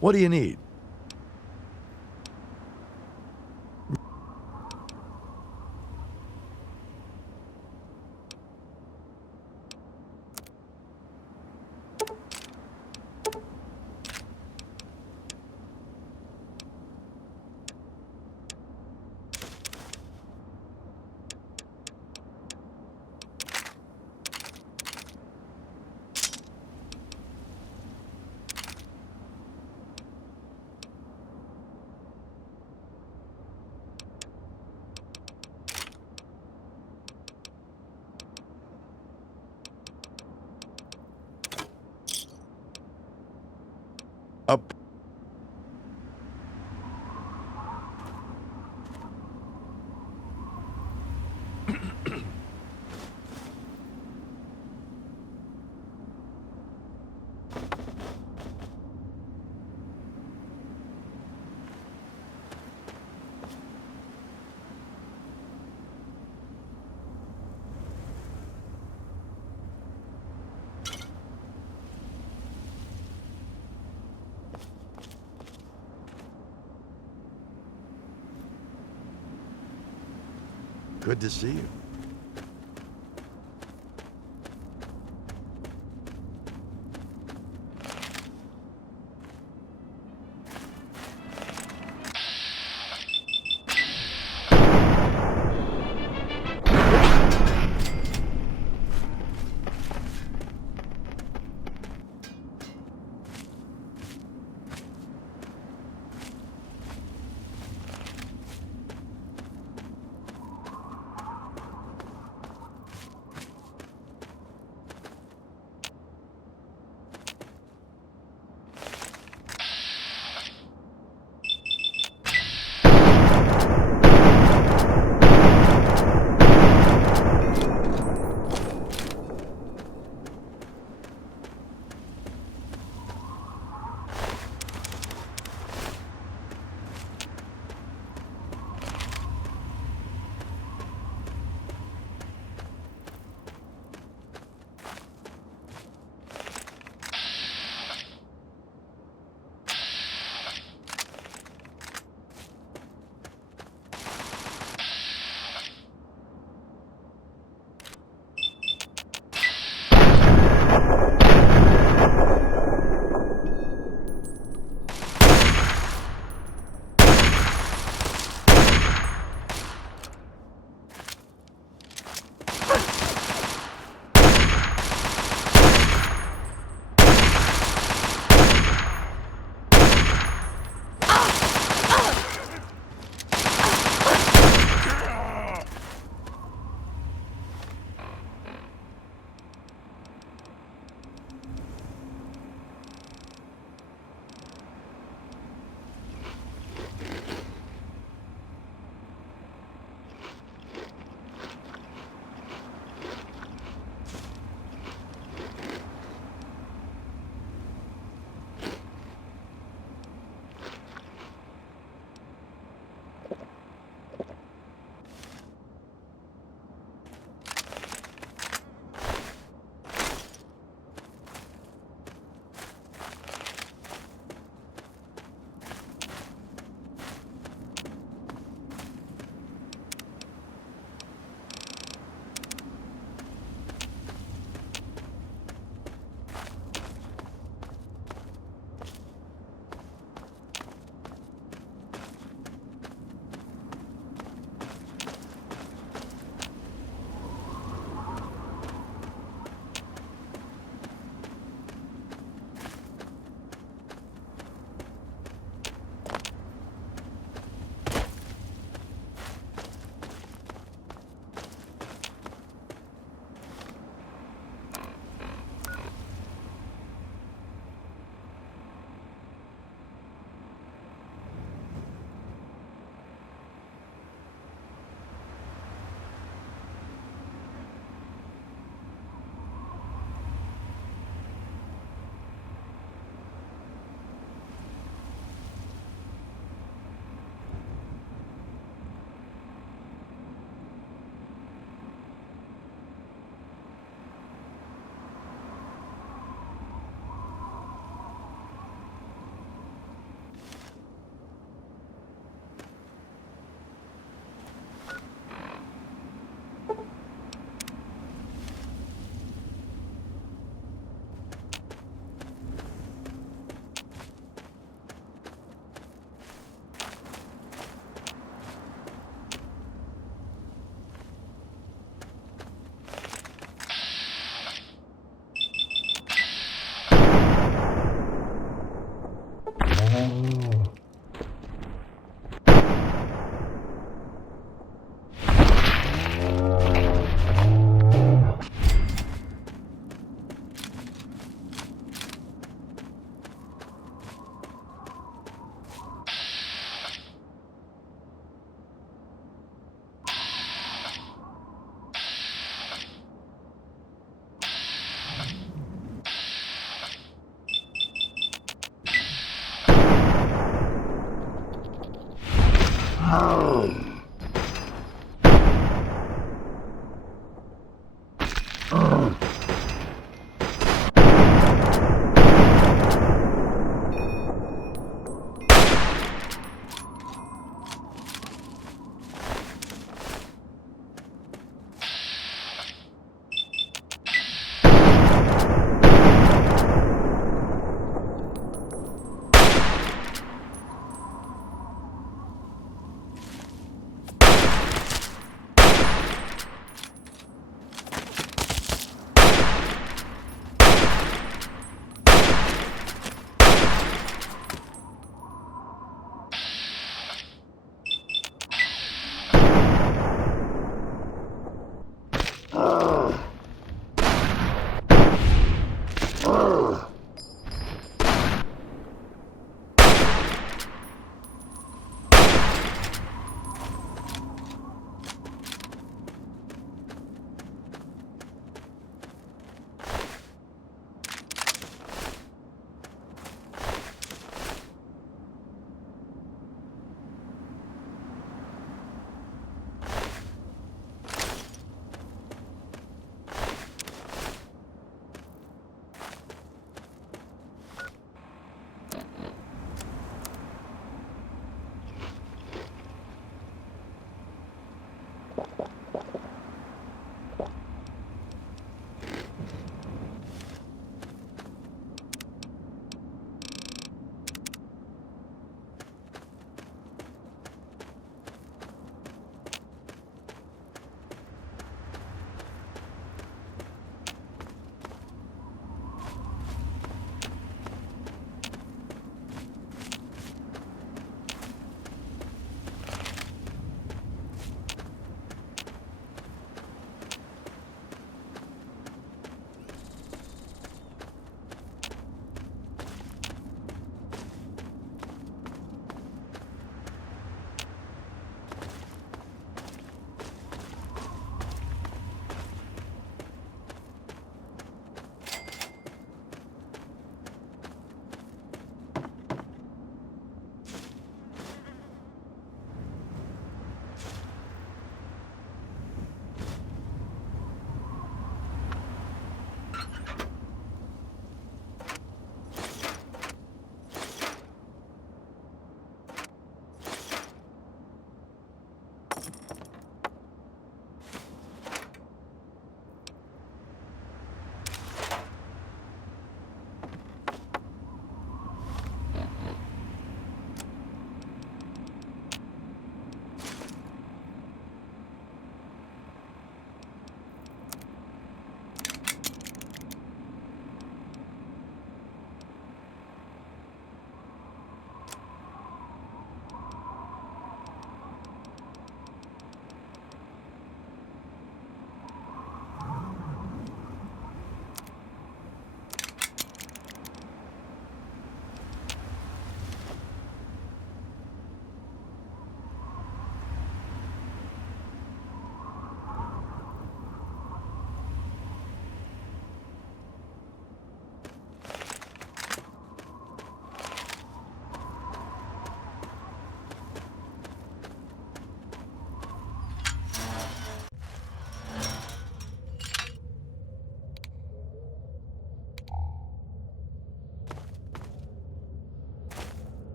What do you need? Up. Good to see you.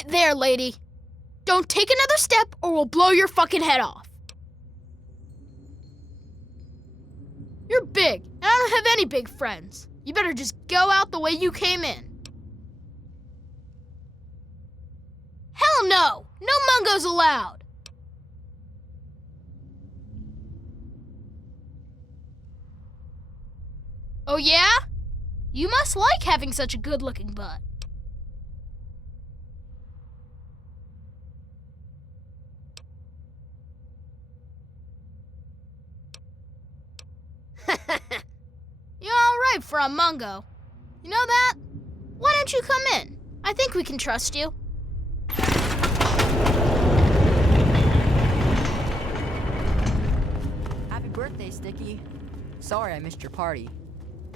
Right there, lady. Don't take another step or we'll blow your fucking head off. You're big, and I don't have any big friends. You better just go out the way you came in. Hell no! No mungos allowed! Oh yeah? You must like having such a good-looking butt. You ripe for a mungo. You know that? Why don't you come in? I think we can trust you. Happy birthday, Sticky. Sorry I missed your party.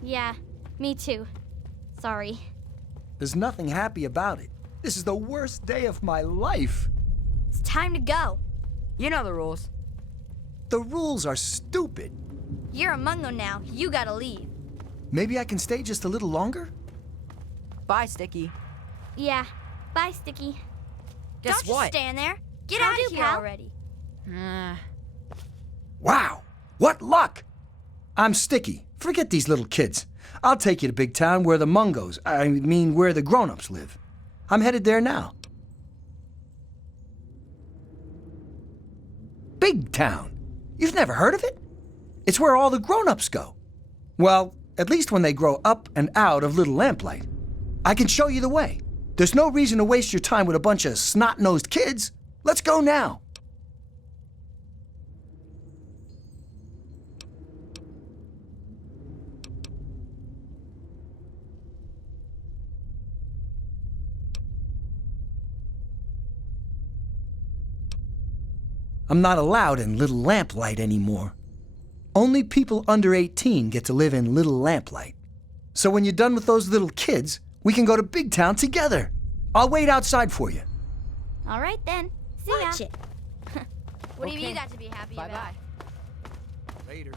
Yeah, me too. Sorry. There's nothing happy about it. This is the worst day of my life. It's time to go. You know the rules. The rules are stupid. You're a Mungo now. You gotta leave. Maybe I can stay just a little longer? Bye, Sticky. Yeah. Bye, Sticky. Guess Don't what? just stand there. Get out of here already. Wow, what luck! I'm Sticky. Forget these little kids. I'll take you to Big Town where the Mungos, where the grown-ups live. I'm headed there now. Big Town? You've never heard of it? It's where all the grown-ups go. Well, at least when they grow up and out of Little Lamplight. I can show you the way. There's no reason to waste your time with a bunch of snot-nosed kids. Let's go now. I'm not allowed in Little Lamplight anymore. Only people under 18 get to live in Little Lamplight. So when you're done with those little kids, we can go to Big Town together. I'll wait outside for you. All right then. See ya. Watch it. What have you got to be happy about? Bye-bye. Later.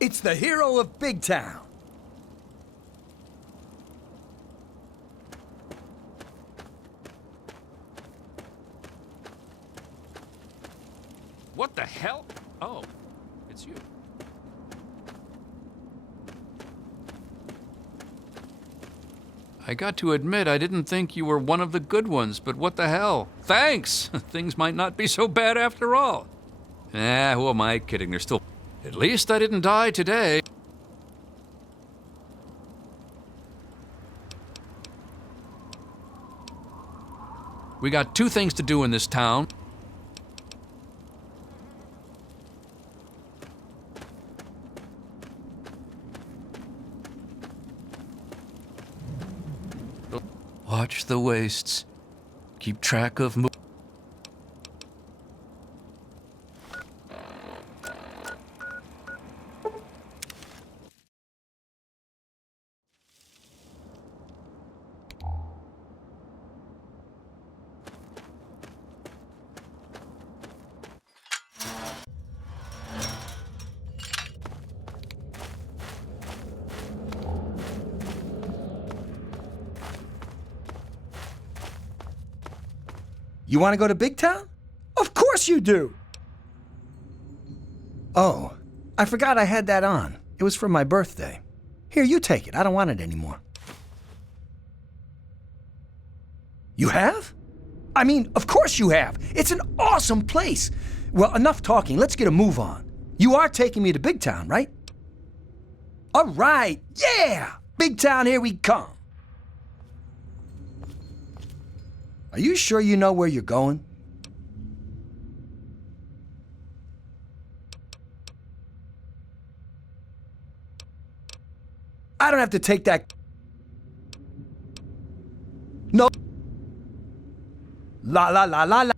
It's the hero of Big Town. What the hell? Oh, it's you. I got to admit, I didn't think you were one of the good ones, but what the hell? Thanks! Things might not be so bad after all. Who am I kidding? They're still... At least I didn't die today. We got two things to do in this town. Watch the wastes. Keep track of You want to go to Big Town? Of course you do! Oh, I forgot I had that on. It was for my birthday. Here, you take it. I don't want it anymore. You have? I mean, of course you have. It's an awesome place. Well, enough talking. Let's get a move on. You are taking me to Big Town, right? All right. Yeah! Big Town, here we come. Are you sure you know where you're going? I don't have to take that. No. La la la la la.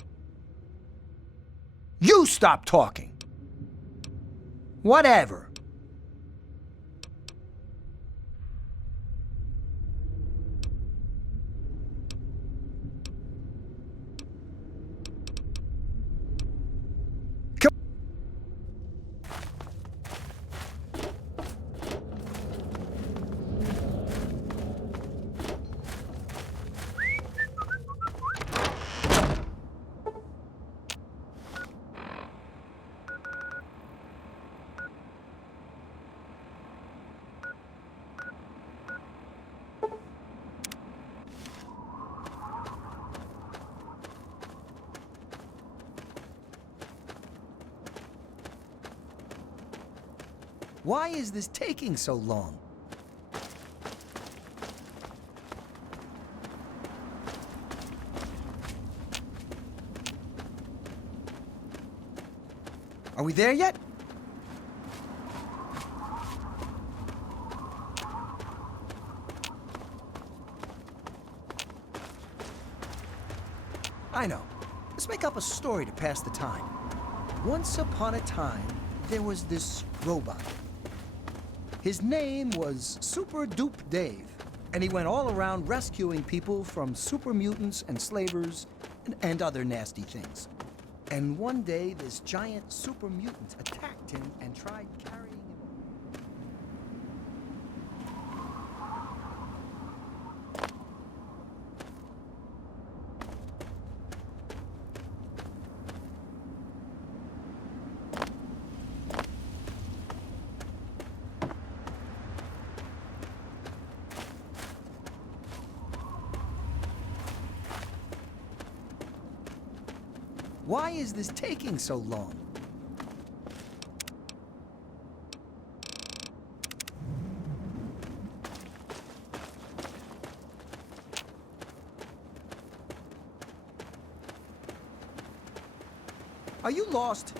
You stop talking. Whatever. Why is this taking so long? Are we there yet? I know. Let's make up a story to pass the time. Once upon a time, there was this robot. His name was Super Dupe Dave, and he went all around rescuing people from super mutants and slavers and other nasty things. And one day, this giant super mutant attacked him and tried carrying him. Why is this taking so long? Are you lost?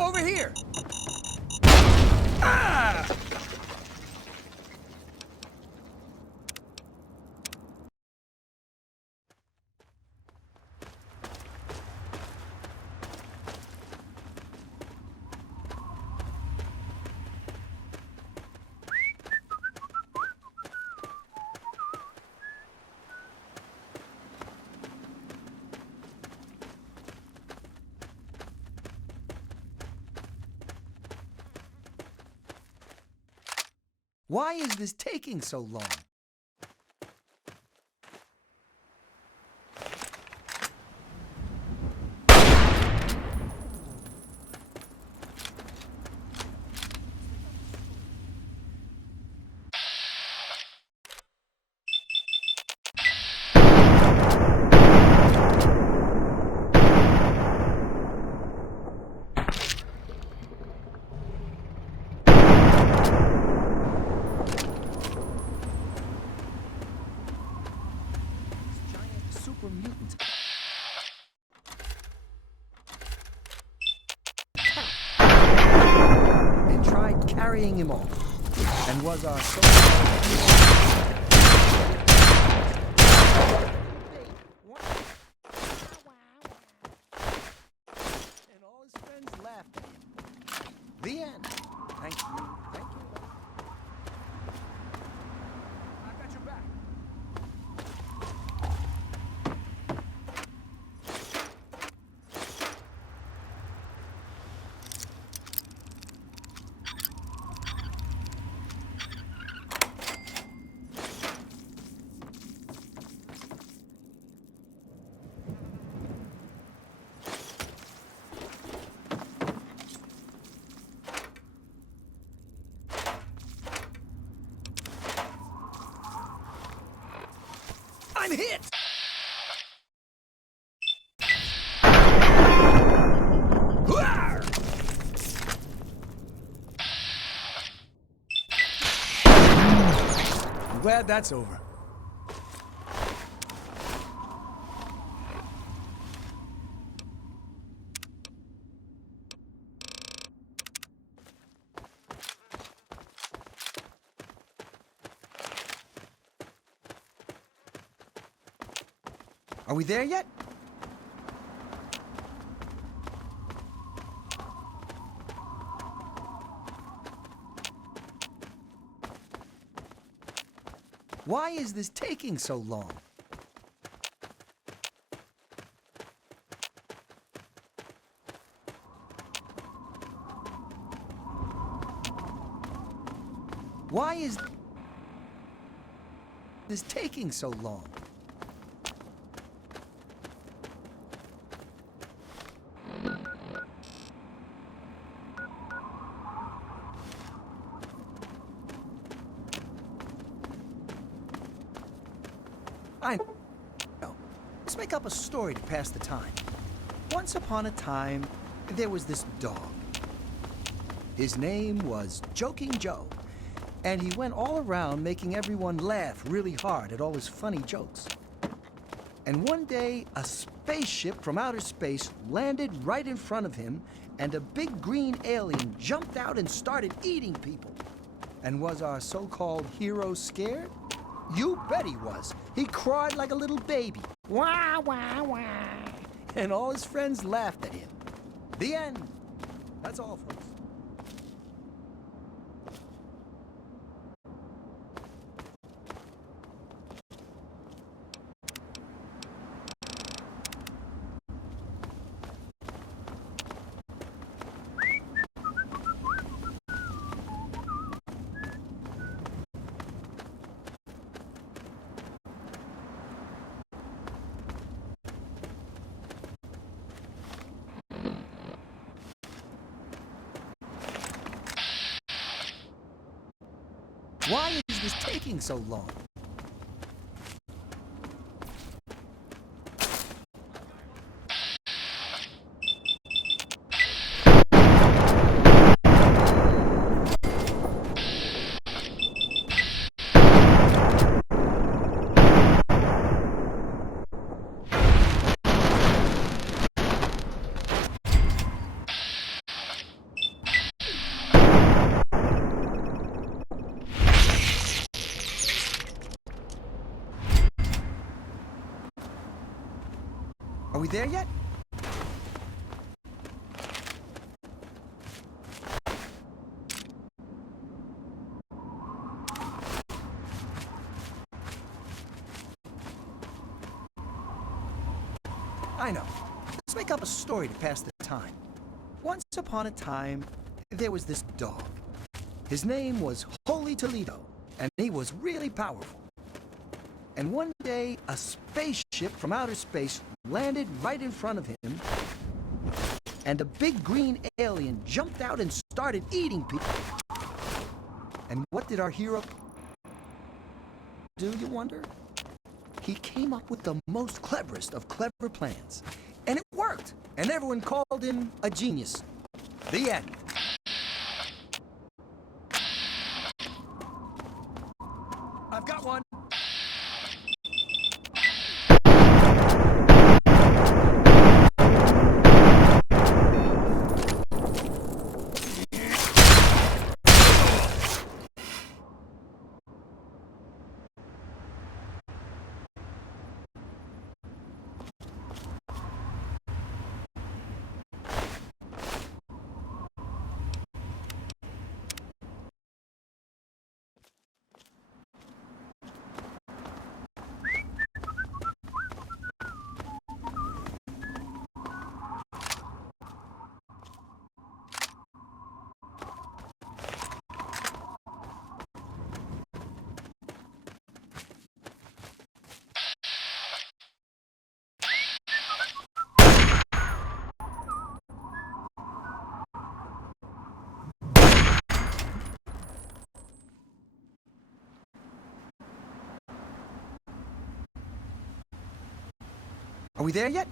Over here! Ah! Why is this taking so long? Super mutant. And tried carrying him off. And was our and all his friends laughed at him. The end. Thank you. Thank you. I got your back. I'm hit! I'm glad that's over. Are we there yet? Why is this taking so long? Why is this taking so long? I know. Let's make up a story to pass the time. Once upon a time, there was this dog. His name was Joking Joe, and he went all around making everyone laugh really hard at all his funny jokes. And one day, a spaceship from outer space landed right in front of him, and a big green alien jumped out and started eating people. And was our so-called hero scared? You bet he was. He cried like a little baby. Wah, wah, wah. And all his friends laughed at him. The end. That's all, folks. Why is this taking so long? Are we there yet? I know. Let's make up a story to pass the time. Once upon a time, there was this dog. His name was Holy Toledo, and he was really powerful. And one day, a spaceship from outer space landed right in front of him, and a big green alien jumped out and started eating people. And what did our hero do, you wonder? He came up with the most cleverest of clever plans. And it worked, and everyone called him a genius. The end. I've got one. Are we there yet?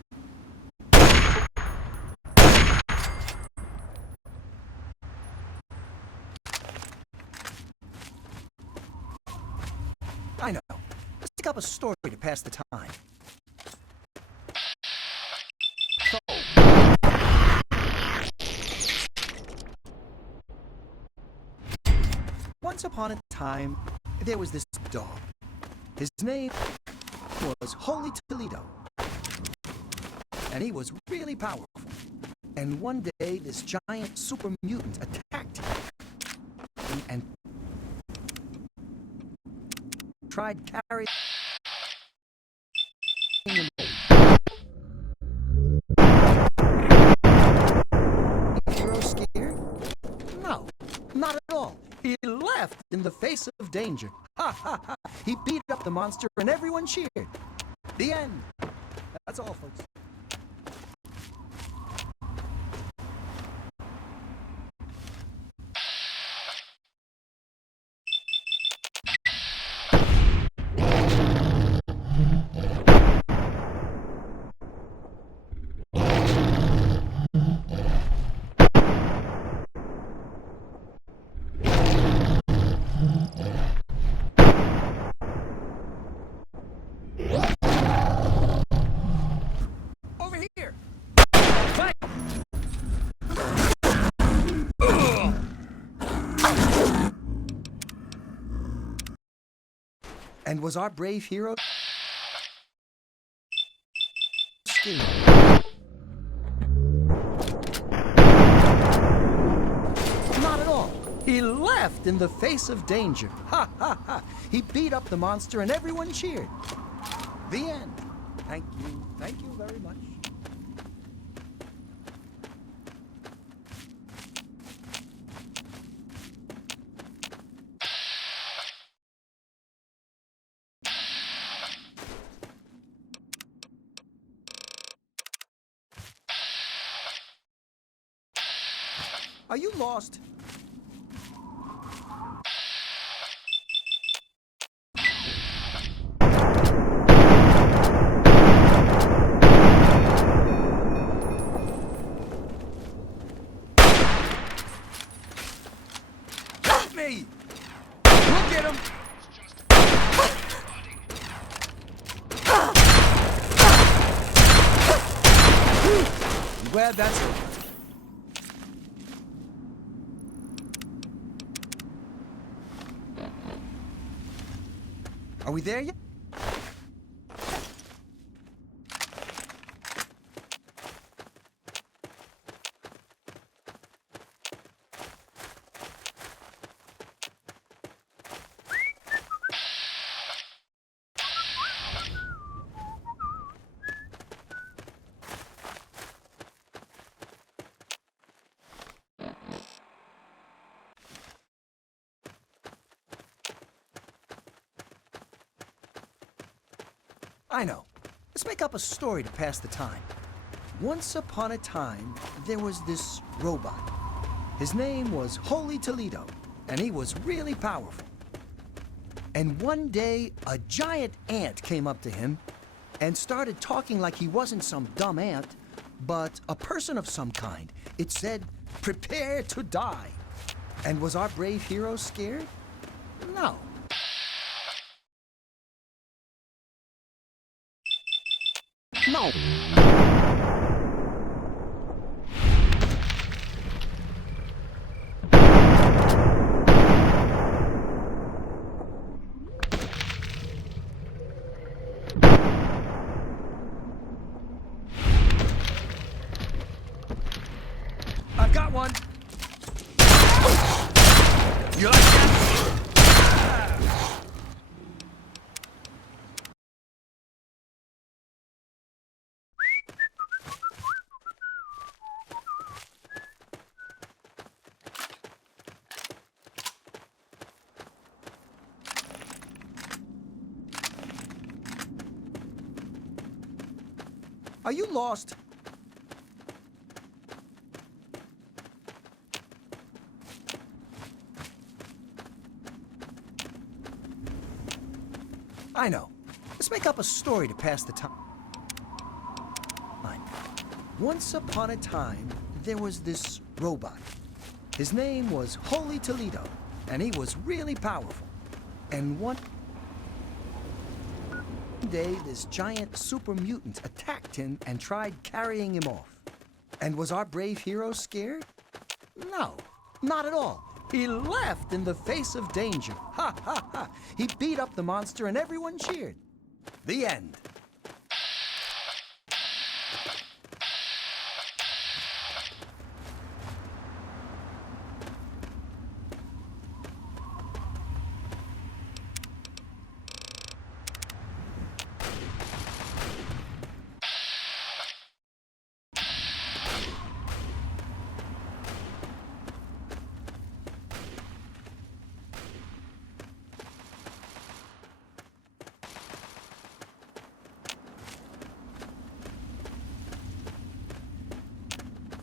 I know. Let's pick up a story to pass the time. Once upon a time, there was this dog. His name was Holy Toledo. And he was really powerful. And one day, this giant super mutant attacked him and tried carrying him away. Hero scared? No, not at all. He laughed in the face of danger. Ha ha ha! He beat up the monster and everyone cheered. The end. That's all, folks. And was our brave hero scared? Not at all. He laughed in the face of danger. Ha ha ha. He beat up the monster and everyone cheered. The end. Thank you. Thank you very much. Are you lost? Help me! We'll get him! I'm glad that's over. Are we there yet? I know. Let's make up a story to pass the time. Once upon a time, there was this robot. His name was Holy Toledo, and he was really powerful. And one day, a giant ant came up to him and started talking like he wasn't some dumb ant, but a person of some kind. It said, "Prepare to die." And was our brave hero scared? No. No. I've got one. You like that? Are you lost? I know. Let's make up a story to pass the time. Once upon a time, there was this robot. His name was Holy Toledo, and he was really powerful. And one day, this giant super mutant attacked him and tried carrying him off. And was our brave hero scared? No, not at all. He laughed in the face of danger. Ha ha ha. He beat up the monster and everyone cheered. The end.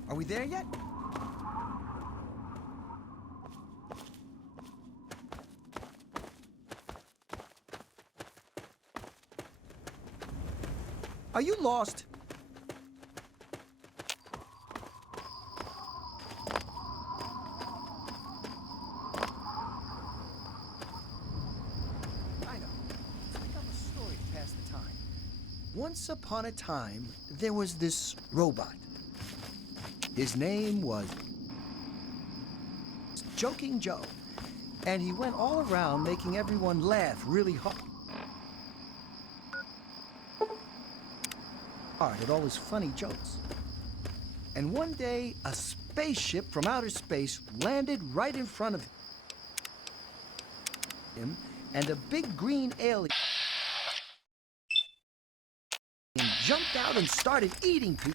Are we there yet? Are you lost? I know. Let's make up a story to pass the time. Once upon a time, there was this robot. His name was Joking Joe, and he went all around making everyone laugh really hard. hard at all his funny jokes. And one day, a spaceship from outer space landed right in front of him, and a big green alien jumped out and started eating people.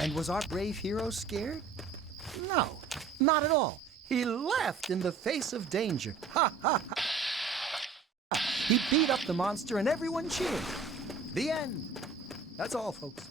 And was our brave hero scared? No, not at all. He laughed in the face of danger. Ha ha ha! He beat up the monster and everyone cheered. The end. That's all, folks.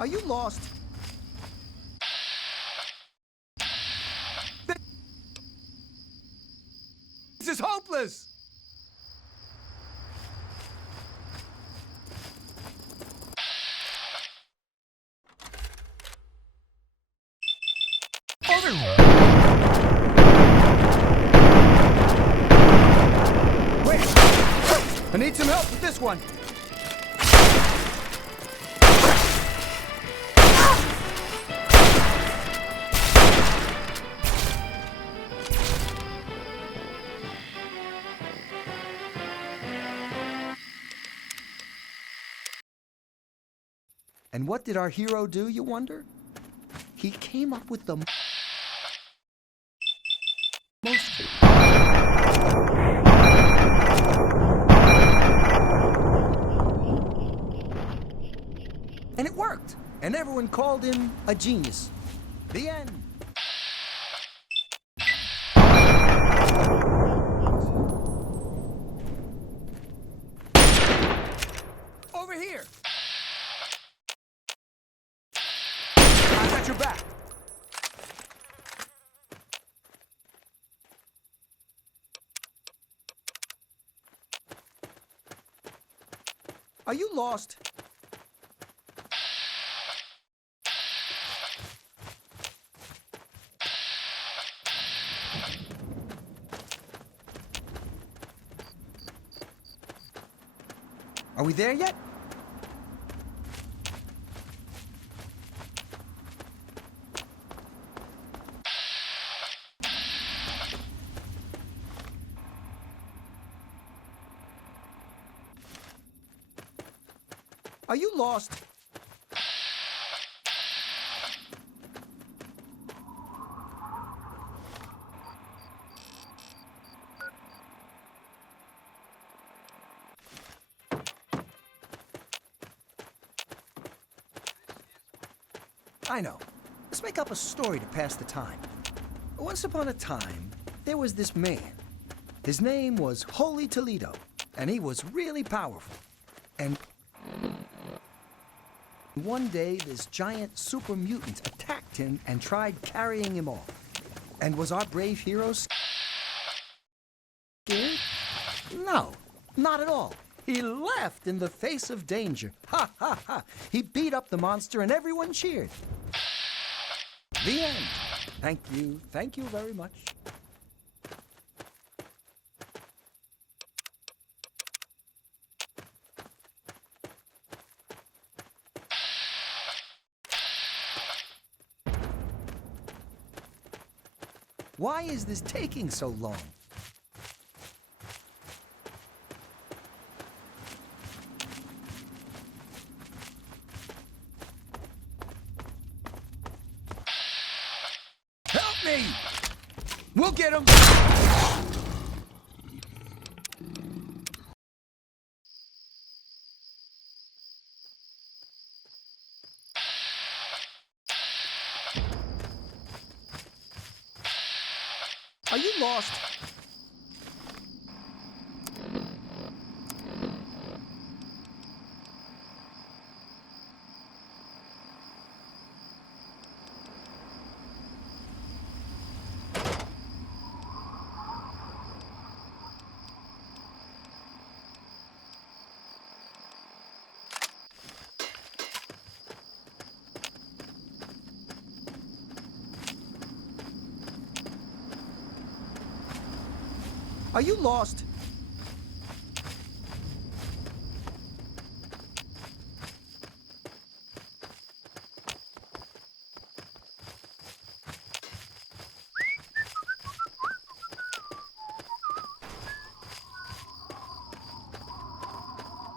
Are you lost? This is hopeless! Over! Wait! I need some help with this one! And what did our hero do, you wonder? He came up with the most... And it worked! And everyone called him a genius. The end. Over here! I got your back. Are you lost? Are we there yet? Are you lost? I know. Let's make up a story to pass the time. Once upon a time, there was this man. His name was Holy Toledo, and he was really powerful. And one day, this giant super mutant attacked him and tried carrying him off. And was our brave hero scared? No, not at all. He laughed in the face of danger. Ha ha ha! He beat up the monster and everyone cheered. The end. Thank you very much. Why is this taking so long? Help me! We'll get him! Are you lost? Are you lost?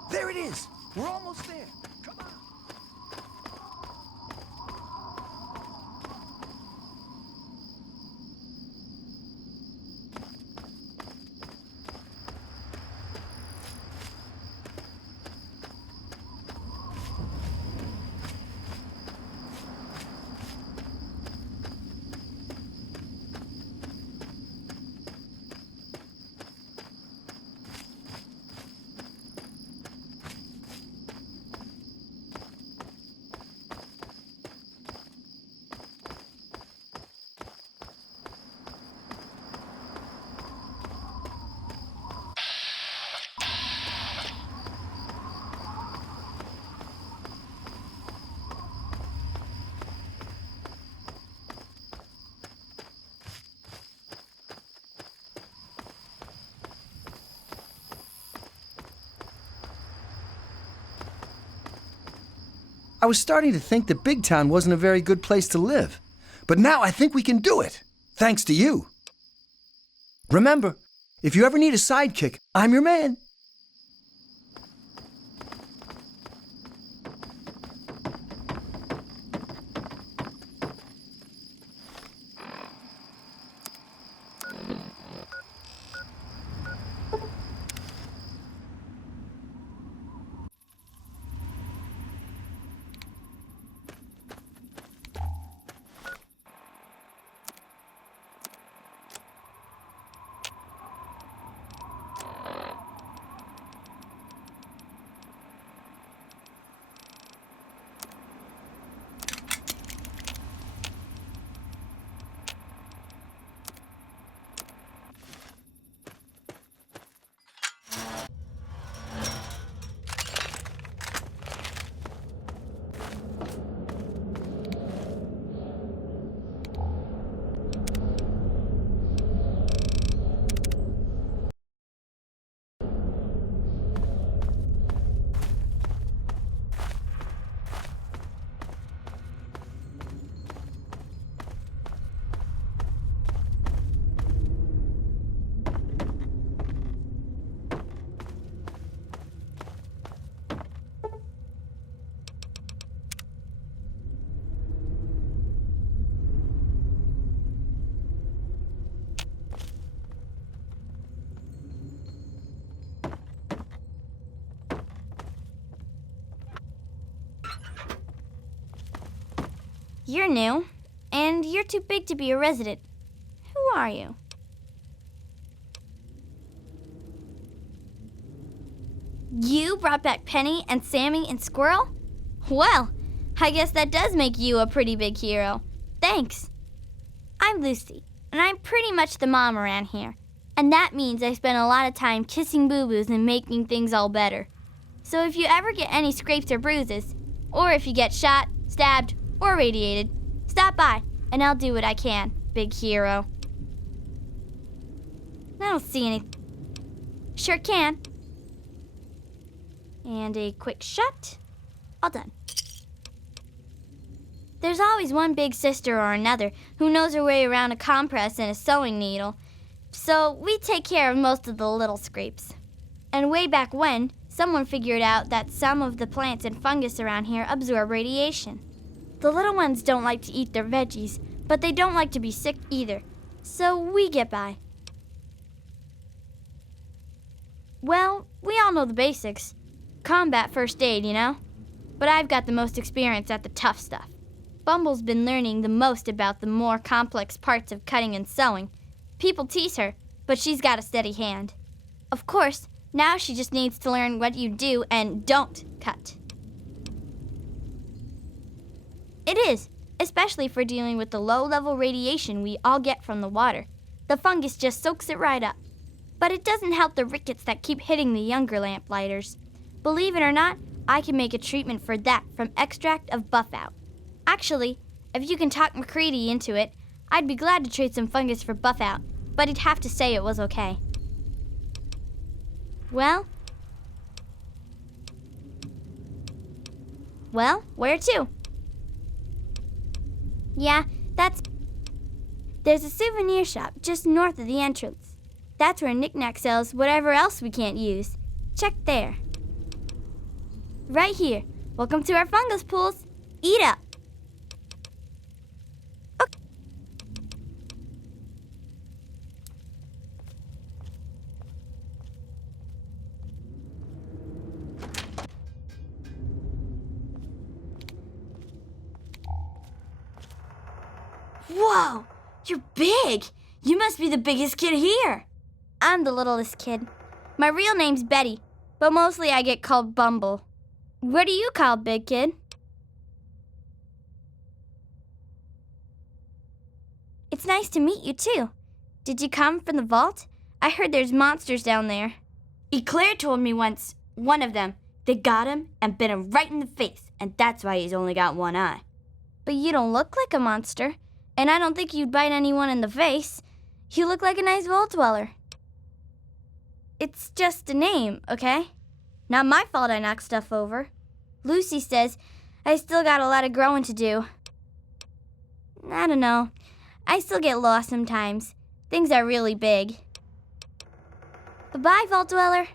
There it is! We're almost there! Come on! I was starting to think that Big Town wasn't a very good place to live. But now I think we can do it, thanks to you. Remember, if you ever need a sidekick, I'm your man. You're new, and you're too big to be a resident. Who are you? You brought back Penny and Sammy and Squirrel? Well, I guess that does make you a pretty big hero. Thanks. I'm Lucy, and I'm pretty much the mom around here. And that means I spend a lot of time kissing boo-boos and making things all better. So if you ever get any scrapes or bruises, or if you get shot, stabbed, or radiated, stop by, and I'll do what I can, big hero. I don't see any. Sure can. And a quick shot. All done. There's always one big sister or another who knows her way around a compress and a sewing needle, so we take care of most of the little scrapes. And way back when, someone figured out that some of the plants and fungus around here absorb radiation. The little ones don't like to eat their veggies, but they don't like to be sick either, so we get by. Well, we all know the basics. Combat first aid, you know? But I've got the most experience at the tough stuff. Bumble's been learning the most about the more complex parts of cutting and sewing. People tease her, but she's got a steady hand. Of course, now she just needs to learn what you do and don't cut. It is, especially for dealing with the low-level radiation we all get from the water. The fungus just soaks it right up. But it doesn't help the rickets that keep hitting the younger lamplighters. Believe it or not, I can make a treatment for that from extract of Buffout. Actually, if you can talk McCready into it, I'd be glad to trade some fungus for Buffout, but he'd have to say it was okay. Well, where to? Yeah, there's a souvenir shop just north of the entrance. That's where Knick-Knack sells whatever else we can't use. Check there. Right here. Welcome to our fungus pools. Eat up. Okay. Whoa! You're big! You must be the biggest kid here. I'm the littlest kid. My real name's Betty, but mostly I get called Bumble. What are you called, big kid? It's nice to meet you, too. Did you come from the vault? I heard there's monsters down there. Eclair told me once, one of them, they got him and bit him right in the face, and that's why he's only got one eye. But you don't look like a monster, and I don't think you'd bite anyone in the face. You look like a nice vault dweller. It's just a name, okay? Not my fault I knocked stuff over. Lucy says I still got a lot of growing to do. I don't know. I still get lost sometimes. Things are really big. Bye-bye, Vault Dweller.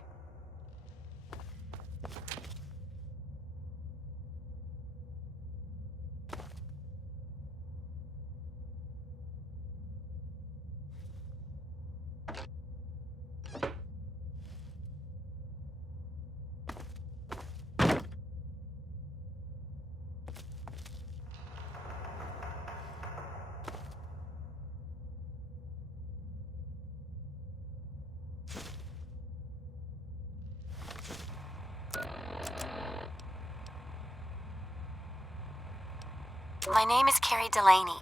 My name is Carrie Delaney.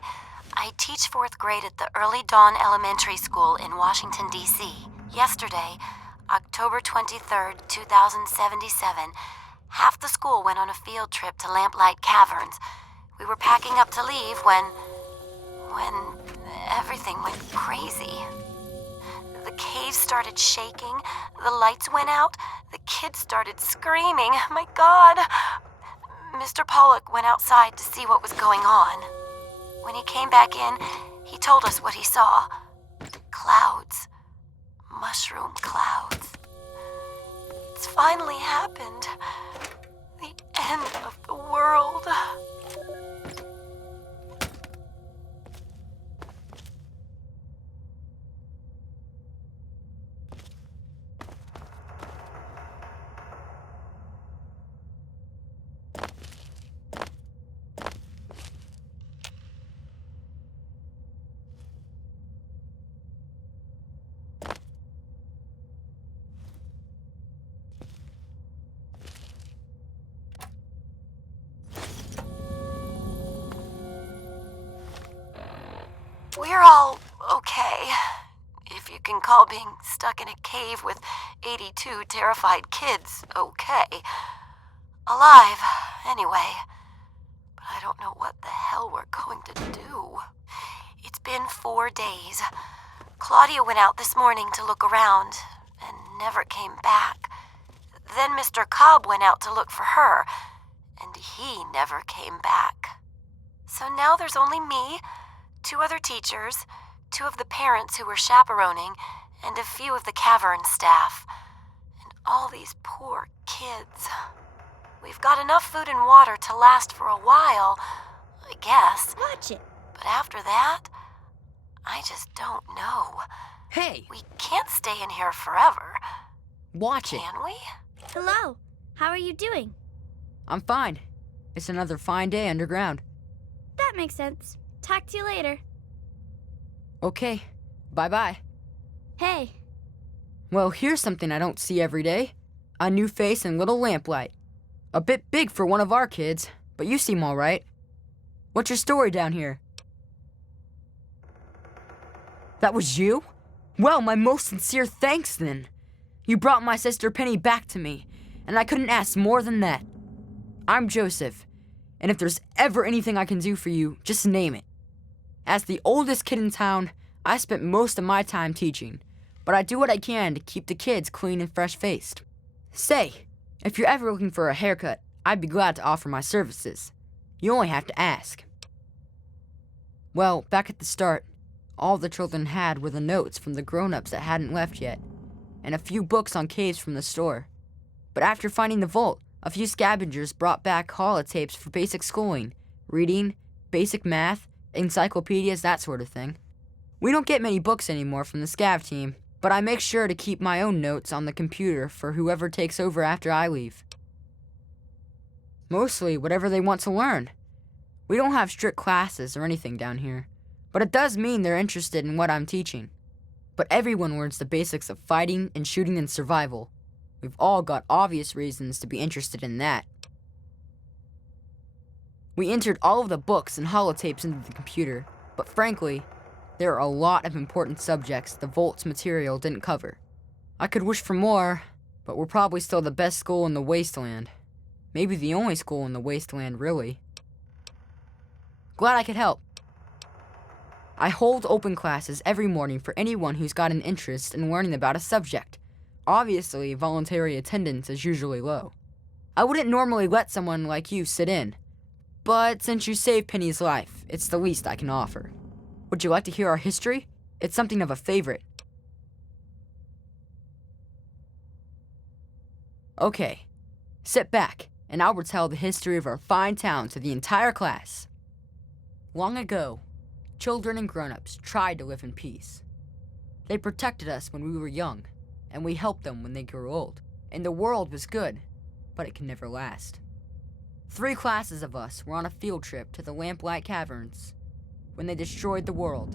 I teach 4th grade at the Early Dawn Elementary School in Washington, D.C. Yesterday, October 23rd, 2077, half the school went on a field trip to Lamplight Caverns. We were packing up to leave when everything went crazy. The cave started shaking, the lights went out, the kids started screaming. My God! Mr. Pollock went outside to see what was going on. When he came back in, he told us what he saw. Clouds. Mushroom clouds. It's finally happened. The end of the world. We're all okay, if you can call being stuck in a cave with 82 terrified kids okay. Alive, anyway. But I don't know what the hell we're going to do. It's been 4 days. Claudia went out this morning to look around and never came back. Then Mr. Cobb went out to look for her, and he never came back. So now there's only me, 2 other teachers, 2 of the parents who were chaperoning, and a few of the cavern staff. And all these poor kids. We've got enough food and water to last for a while, I guess. Watch it. But after that, I just don't know. Hey, We can't stay in here forever, watch it. can we? Hello. How are you doing? I'm fine. It's another fine day underground. That makes sense. Talk to you later. Okay, bye-bye. Hey. Well, here's something I don't see every day. A new face and little lamplight. A bit big for one of our kids, but you seem all right. What's your story down here? That was you? Well, my most sincere thanks then. You brought my sister Penny back to me, and I couldn't ask more than that. I'm Joseph, and if there's ever anything I can do for you, just name it. As the oldest kid in town, I spent most of my time teaching, but but I do what I can to keep the kids clean and fresh-faced. Say, if you're ever looking for a haircut, I'd be glad to offer my services. You only have to ask. Well, back at the start, all the children had were the notes from the grown-ups that hadn't left yet, and a few books on caves from the store. But after finding the vault, a few scavengers brought back holotapes for basic schooling, reading, basic math, encyclopedias, that sort of thing. We don't get many books anymore from the scav team, but I make sure to keep my own notes on the computer for whoever takes over after I leave. Mostly whatever they want to learn. We don't have strict classes or anything down here, but it does mean they're interested in what I'm teaching. But everyone learns the basics of fighting and shooting and survival. We've all got obvious reasons to be interested in that. We entered all of the books and holotapes into the computer, but frankly, there are a lot of important subjects the Vault's material didn't cover. I could wish for more, but we're probably still the best school in the Wasteland. Maybe the only school in the Wasteland, really. Glad I could help. I hold open classes every morning for anyone who's got an interest in learning about a subject. Obviously, voluntary attendance is usually low. I wouldn't normally let someone like you sit in, but since you saved Penny's life, it's the least I can offer. Would you like to hear our history? It's something of a favorite. Okay, sit back, and I'll retell the history of our fine town to the entire class. Long ago, children and grown-ups tried to live in peace. They protected us when we were young, and we helped them when they grew old. And the world was good, but it can never last. 3 classes of us were on a field trip to the Lamplight Caverns when they destroyed the world,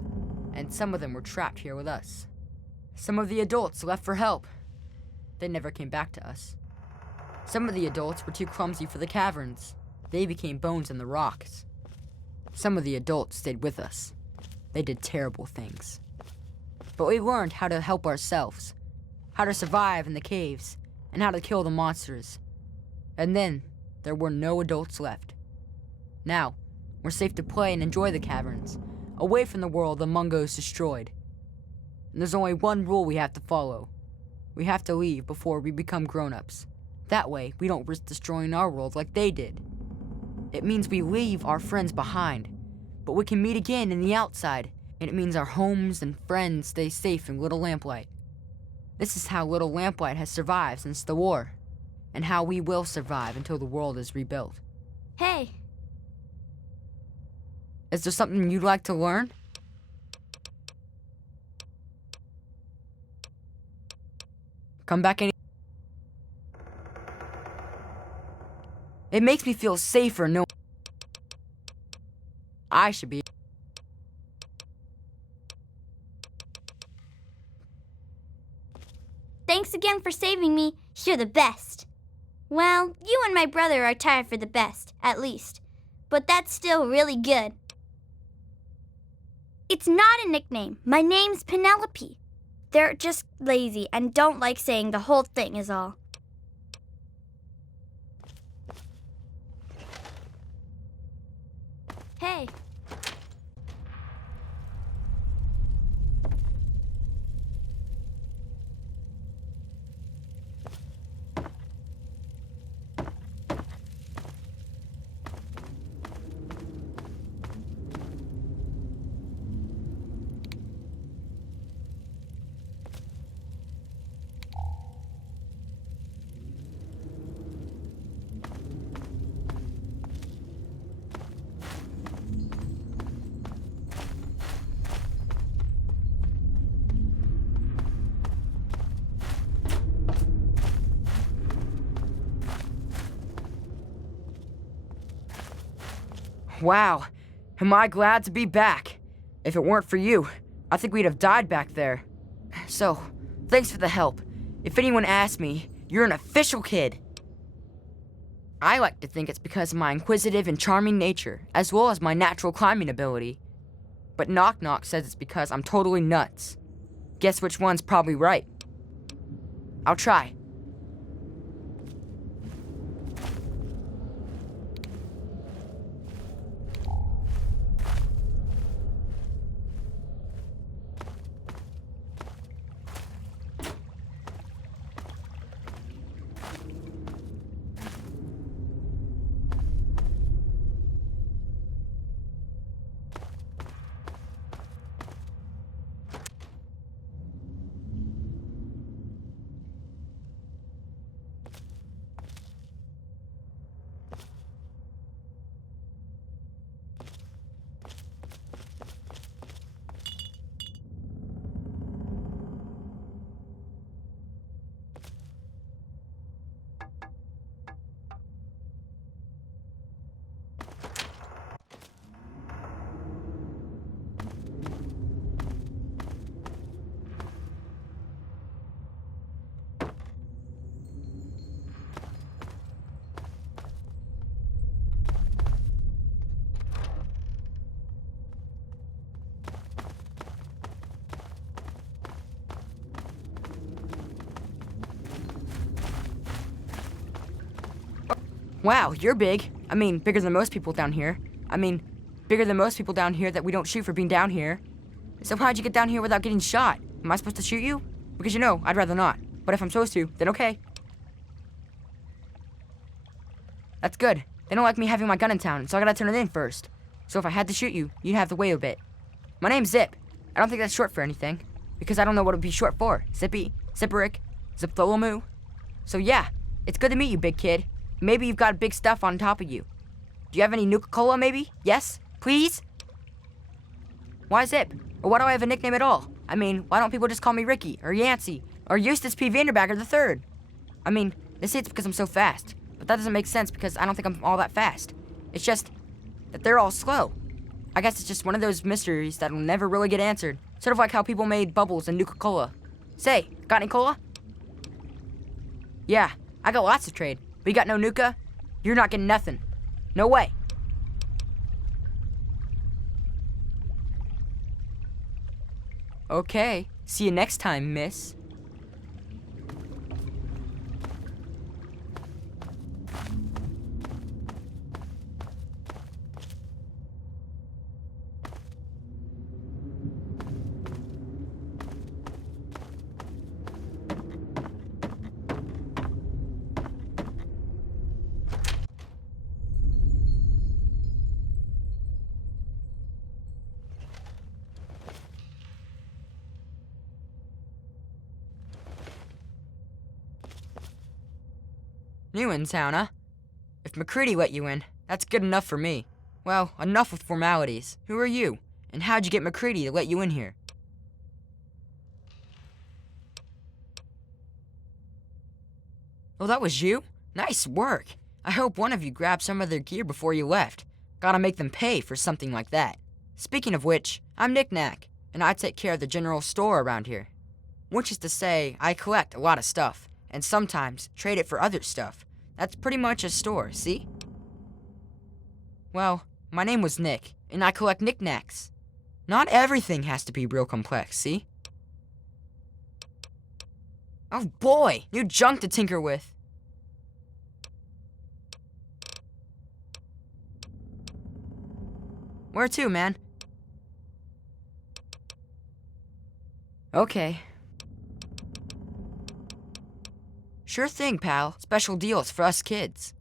and some of them were trapped here with us. Some of the adults left for help. They never came back to us. Some of the adults were too clumsy for the caverns. They became bones in the rocks. Some of the adults stayed with us. They did terrible things. But we learned how to help ourselves, how to survive in the caves, and how to kill the monsters. And then, there were no adults left. Now, we're safe to play and enjoy the caverns, away from the world the Mungos destroyed. And there's only one rule we have to follow. We have to leave before we become grown-ups. That way, we don't risk destroying our world like they did. It means we leave our friends behind, but we can meet again in the outside, and it means our homes and friends stay safe in Little Lamplight. This is how Little Lamplight has survived since the war, and how we will survive until the world is rebuilt. Hey, Is there something you'd like to learn? Come back any... It makes me feel safer knowing I should be... thanks again for saving me. You're the best. Well, you and my brother are tied for the best, at least. But that's still really good. It's not a nickname. My name's Penelope. They're just lazy and don't like saying the whole thing is all. Hey. Wow, am I glad to be back. If it weren't for you, I think we'd have died back there. So, thanks for the help. If anyone asks me, you're an official kid. I like to think it's because of my inquisitive and charming nature, as well as my natural climbing ability. But Knock Knock says it's because I'm totally nuts. Guess which one's probably right. I'll try. Wow, you're big. I mean, bigger than most people down here. Bigger than most people down here that we don't shoot for being down here. So how'd you get down here without getting shot? Am I supposed to shoot you? Because you know, I'd rather not. But if I'm supposed to, then okay. That's good. They don't like me having my gun in town, so I gotta turn it in first. So if I had to shoot you, you'd have to wait a bit. My name's Zip. I don't think that's short for anything. Because I don't know what it would be short for. Zippy, Zipperick, Ziptholomoo. So yeah, it's good to meet you, big kid. Maybe you've got big stuff on top of you. Do you have any Nuka-Cola, maybe? Yes? Please? Why Zip? Or why do I have a nickname at all? I mean, why don't people just call me Ricky, or Yancey, or Eustace P. Vanderbagger III? I mean, they say it's because I'm so fast. But that doesn't make sense because I don't think I'm all that fast. It's just that they're all slow. I guess it's just one of those mysteries that'll never really get answered. Sort of like how people made bubbles and Nuka-Cola. Say, got any cola? Yeah, I got lots of trade. But you got no Nuka? You're not getting nothing. No way. Okay, see you next time, miss. New in town, huh? If McCready let you in, that's good enough for me. Well, enough with formalities. Who are you? And how'd you get McCready to let you in here? Oh, that was you? Nice work. I hope one of you grabbed some of their gear before you left. Gotta make them pay for something like that. Speaking of which, I'm Nick Knack, and I take care of the general store around here. Which is to say, I collect a lot of stuff, and sometimes trade it for other stuff. That's pretty much a store, see? Well, my name was Nick, and I collect knickknacks. Not everything has to be real complex, see? Oh boy, new junk to tinker with. Where to, man? Okay. Sure thing, pal. Special deals for us kids.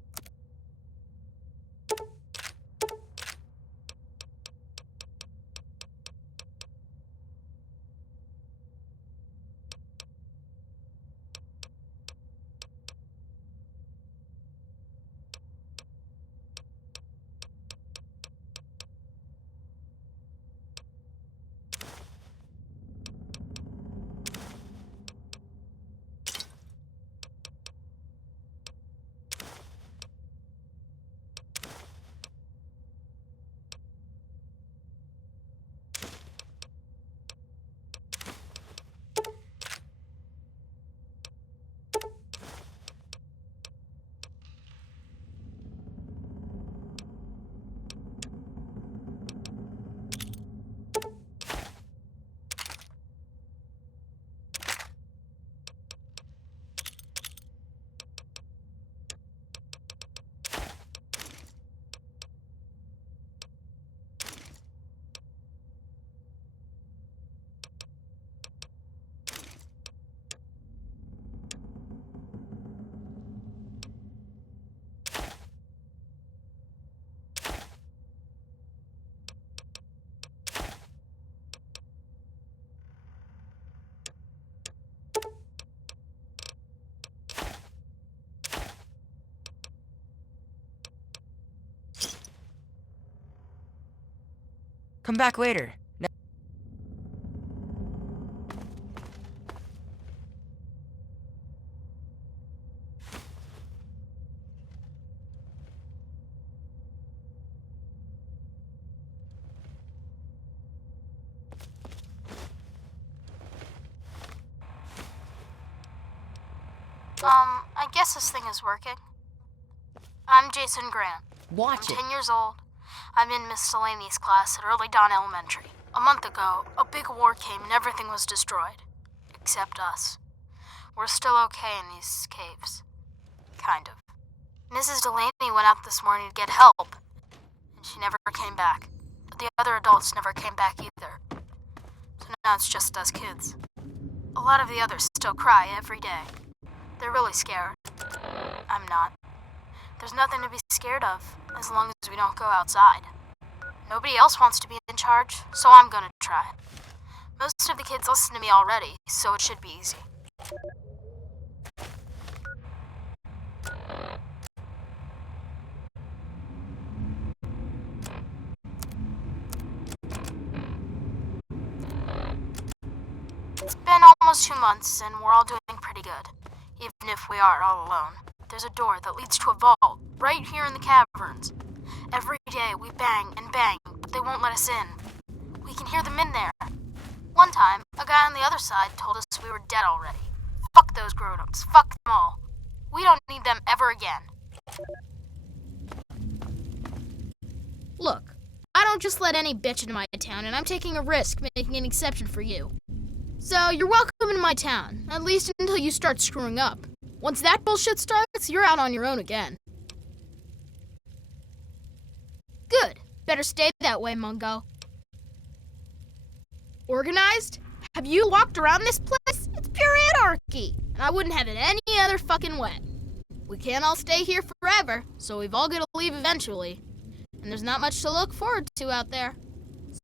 Come back later. I guess this thing is working. I'm Jason Grant. Watch I'm it. 10 years old. I'm in Miss Delaney's class at Early Dawn Elementary. A month ago, a big war came and everything was destroyed. Except us. We're still okay in these caves. Kind of. Mrs. Delaney went out this morning to get help, and she never came back. But the other adults never came back either. So now it's just us kids. A lot of the others still cry every day. They're really scared. I'm not. There's nothing to be scared of, as long as we don't go outside. Nobody else wants to be in charge, so I'm gonna try. Most of the kids listen to me already, so it should be easy. It's been almost 2 months, and we're all doing pretty good, even if we are all alone. There's a door that leads to a vault, right here in the caverns. Every day we bang and bang, but they won't let us in. We can hear them in there. One time, a guy on the other side told us we were dead already. Fuck those grown-ups, fuck them all. We don't need them ever again. Look, I don't just let any bitch into my town, and I'm taking a risk making an exception for you. So you're welcome in my town, at least until you start screwing up. Once that bullshit starts, you're out on your own again. Good. Better stay that way, Mungo. Organized? Have you walked around this place? It's pure anarchy, and I wouldn't have it any other fucking way. We can't all stay here forever, so we've all got to leave eventually. And there's not much to look forward to out there.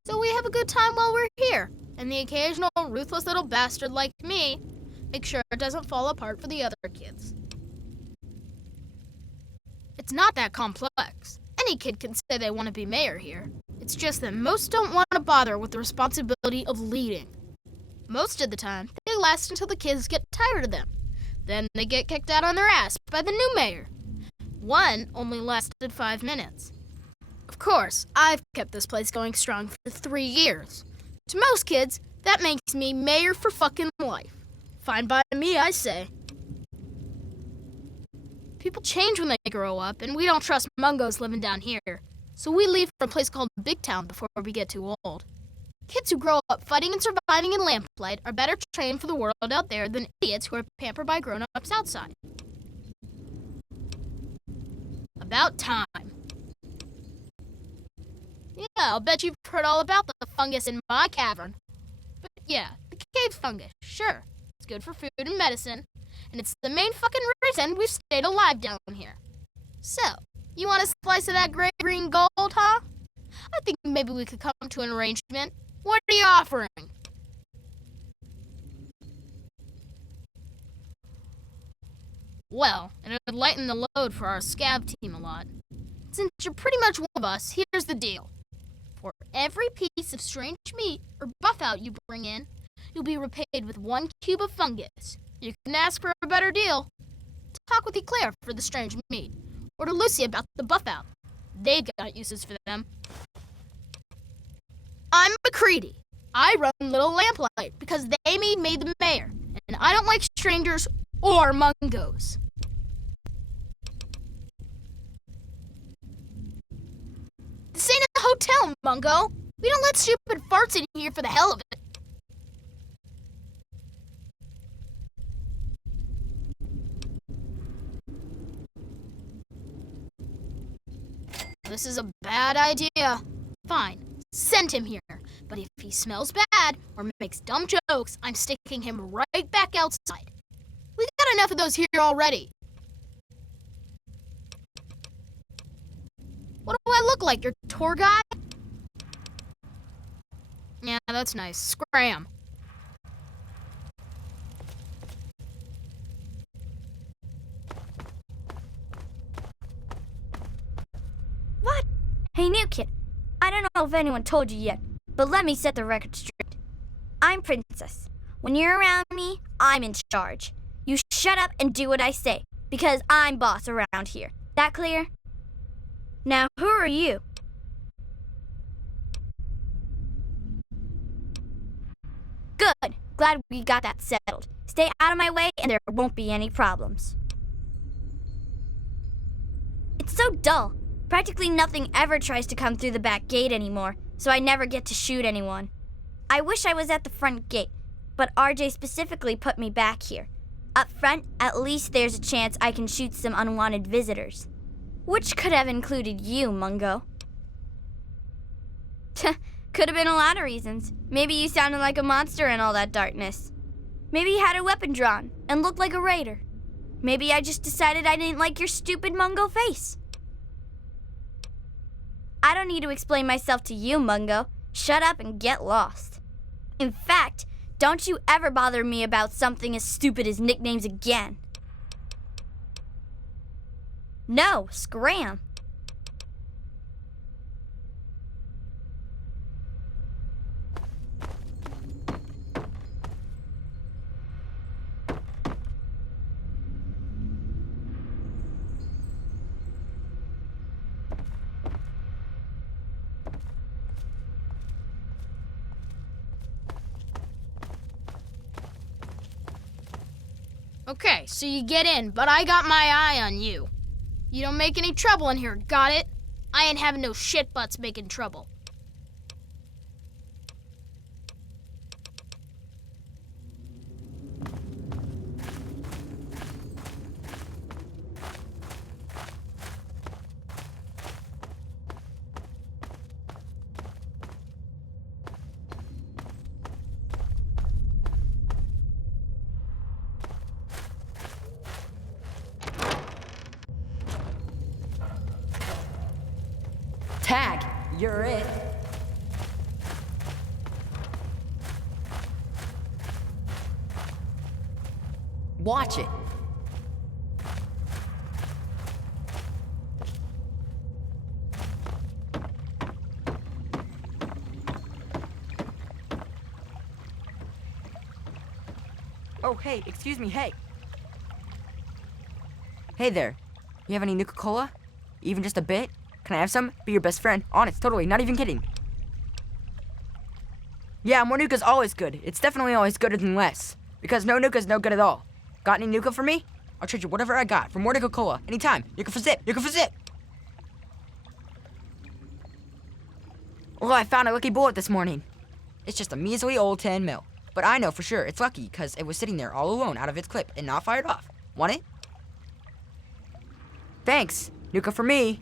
So we have a good time while we're here, and the occasional ruthless little bastard like me make sure it doesn't fall apart for the other kids. It's not that complex. Any kid can say they want to be mayor here. It's just that most don't want to bother with the responsibility of leading. Most of the time, they last until the kids get tired of them. Then they get kicked out on their ass by the new mayor. One only lasted 5 minutes. Of course, I've kept this place going strong for 3 years. To most kids, that makes me mayor for fucking life. Fine by me, I say. People change when they grow up, and we don't trust Mungos living down here. So we leave for a place called Big Town before we get too old. Kids who grow up fighting and surviving in Lamplight are better trained for the world out there than idiots who are pampered by grown-ups outside. About time. Yeah, I'll bet you've heard all about the fungus in my cavern. But yeah, the cave fungus, sure. It's good for food and medicine, and it's the main fucking reason we've stayed alive down here. So, you want a slice of that gray green gold, huh? I think maybe we could come to an arrangement. What are you offering? Well, it would lighten the load for our scav team a lot. Since you're pretty much one of us, here's the deal. For every piece of strange meat or buff out you bring in, you'll be repaid with 1 cube of fungus. You can ask for a better deal. Talk with Eclair for the strange meat, or to Lucy about the buff out. They've got uses for them. I'm McCready. I run Little Lamplight because they made me the mayor, and I don't like strangers or Mungos. This ain't a hotel, Mungo. We don't let stupid farts in here for the hell of it. This is a bad idea. Fine, send him here. But if he smells bad or makes dumb jokes, I'm sticking him right back outside. We got enough of those here already. What do I look like, your tour guide? Yeah, that's nice. Scram. What? Hey, new kid. I don't know if anyone told you yet, but let me set the record straight. I'm Princess. When you're around me, I'm in charge. You shut up and do what I say, because I'm boss around here. That clear? Now, who are you? Good. Glad we got that settled. Stay out of my way and there won't be any problems. It's so dull. Practically nothing ever tries to come through the back gate anymore, so I never get to shoot anyone. I wish I was at the front gate, but RJ specifically put me back here. Up front, at least there's a chance I can shoot some unwanted visitors. which could have included you, Mungo. Could have been a lot of reasons. Maybe you sounded like a monster in all that darkness. Maybe you had a weapon drawn and looked like a raider. Maybe I just decided I didn't like your stupid Mungo face. I don't need to explain myself to you, Mungo. Shut up and get lost. In fact, don't you ever bother me about something as stupid as nicknames again. No, scram. Okay, so you get in, but I got my eye on you. You don't make any trouble in here, got it? I ain't having no shit butts making trouble. Tag, you're it. Watch it. Oh, hey, excuse me, hey. Hey there. You have any Nuka-Cola? Even just a bit? Can I have some? Be your best friend. Honest, totally, not even kidding. Yeah, more Nuka's always good. It's definitely always gooder than less. Because no Nuka's no good at all. Got any Nuka for me? I'll trade you whatever I got for more Nuka-Cola. Anytime. Nuka for zip. Nuka for zip. Well, I found a lucky bullet this morning. It's just a measly old 10 mil. But I know for sure it's lucky because it was sitting there all alone out of its clip and not fired off. Want it? Thanks. Nuka for me.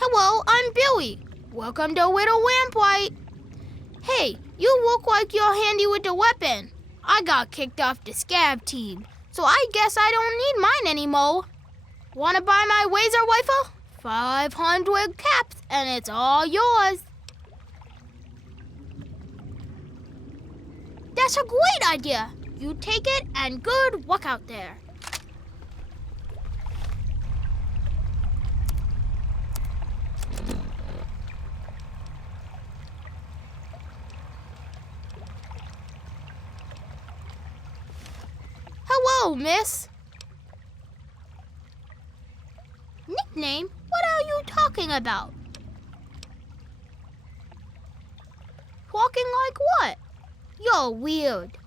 Hello, I'm Billy. Welcome to Widow Wampwhite. Hey, you look like you're handy with the weapon. I got kicked off the scab team, so I guess I don't need mine anymore. Wanna buy my Wazer rifle? 500 caps, and it's all yours. That's a great idea. You take it, and good luck out there. Hello, miss. Nickname? What are you talking about? Talking like what? You're weird.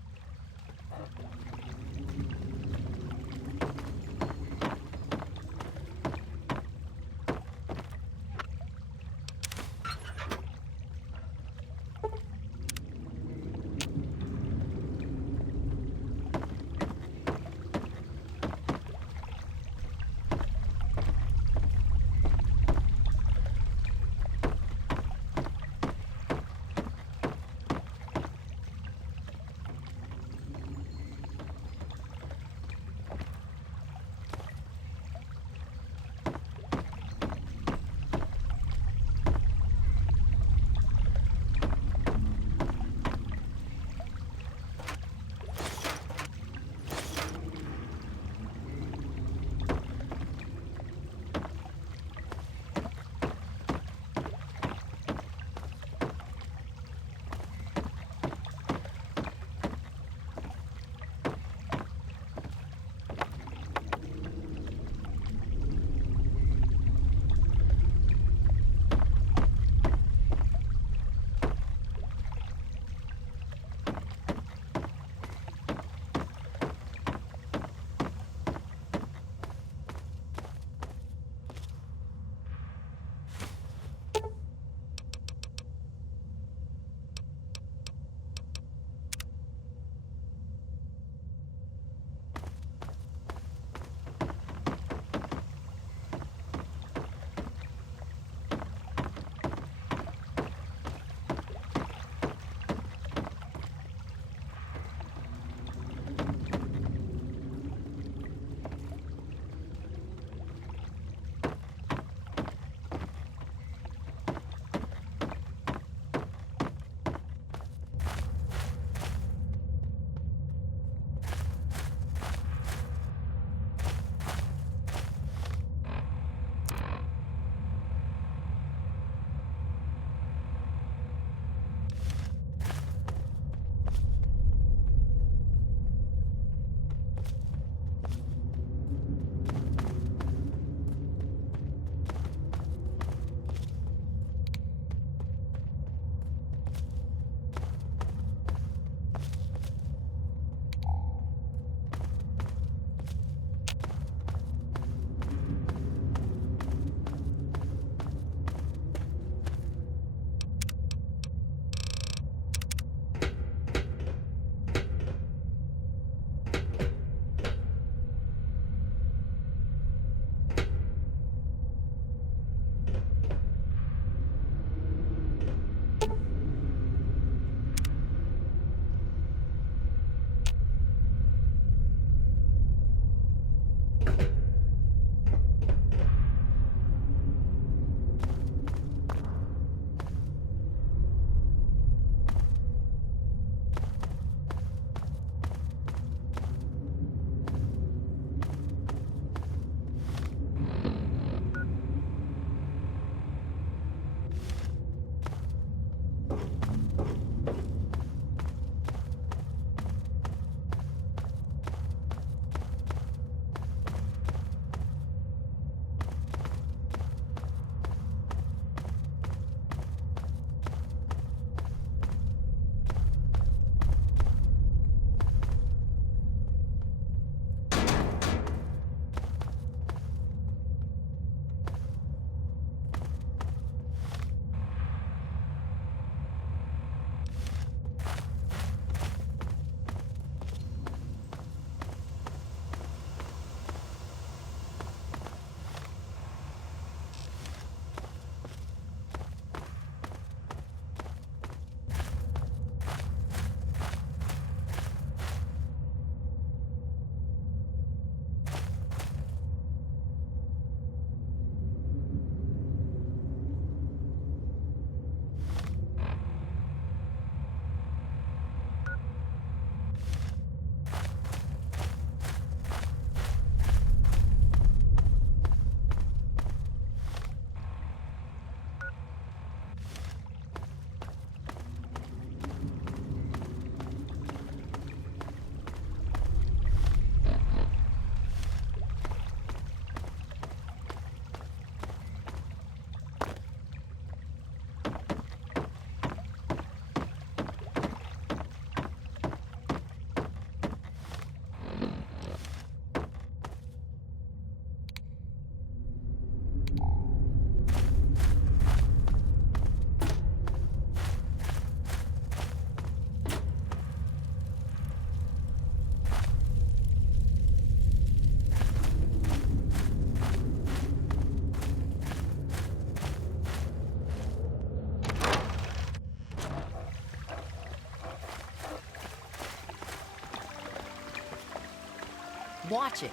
Watch it.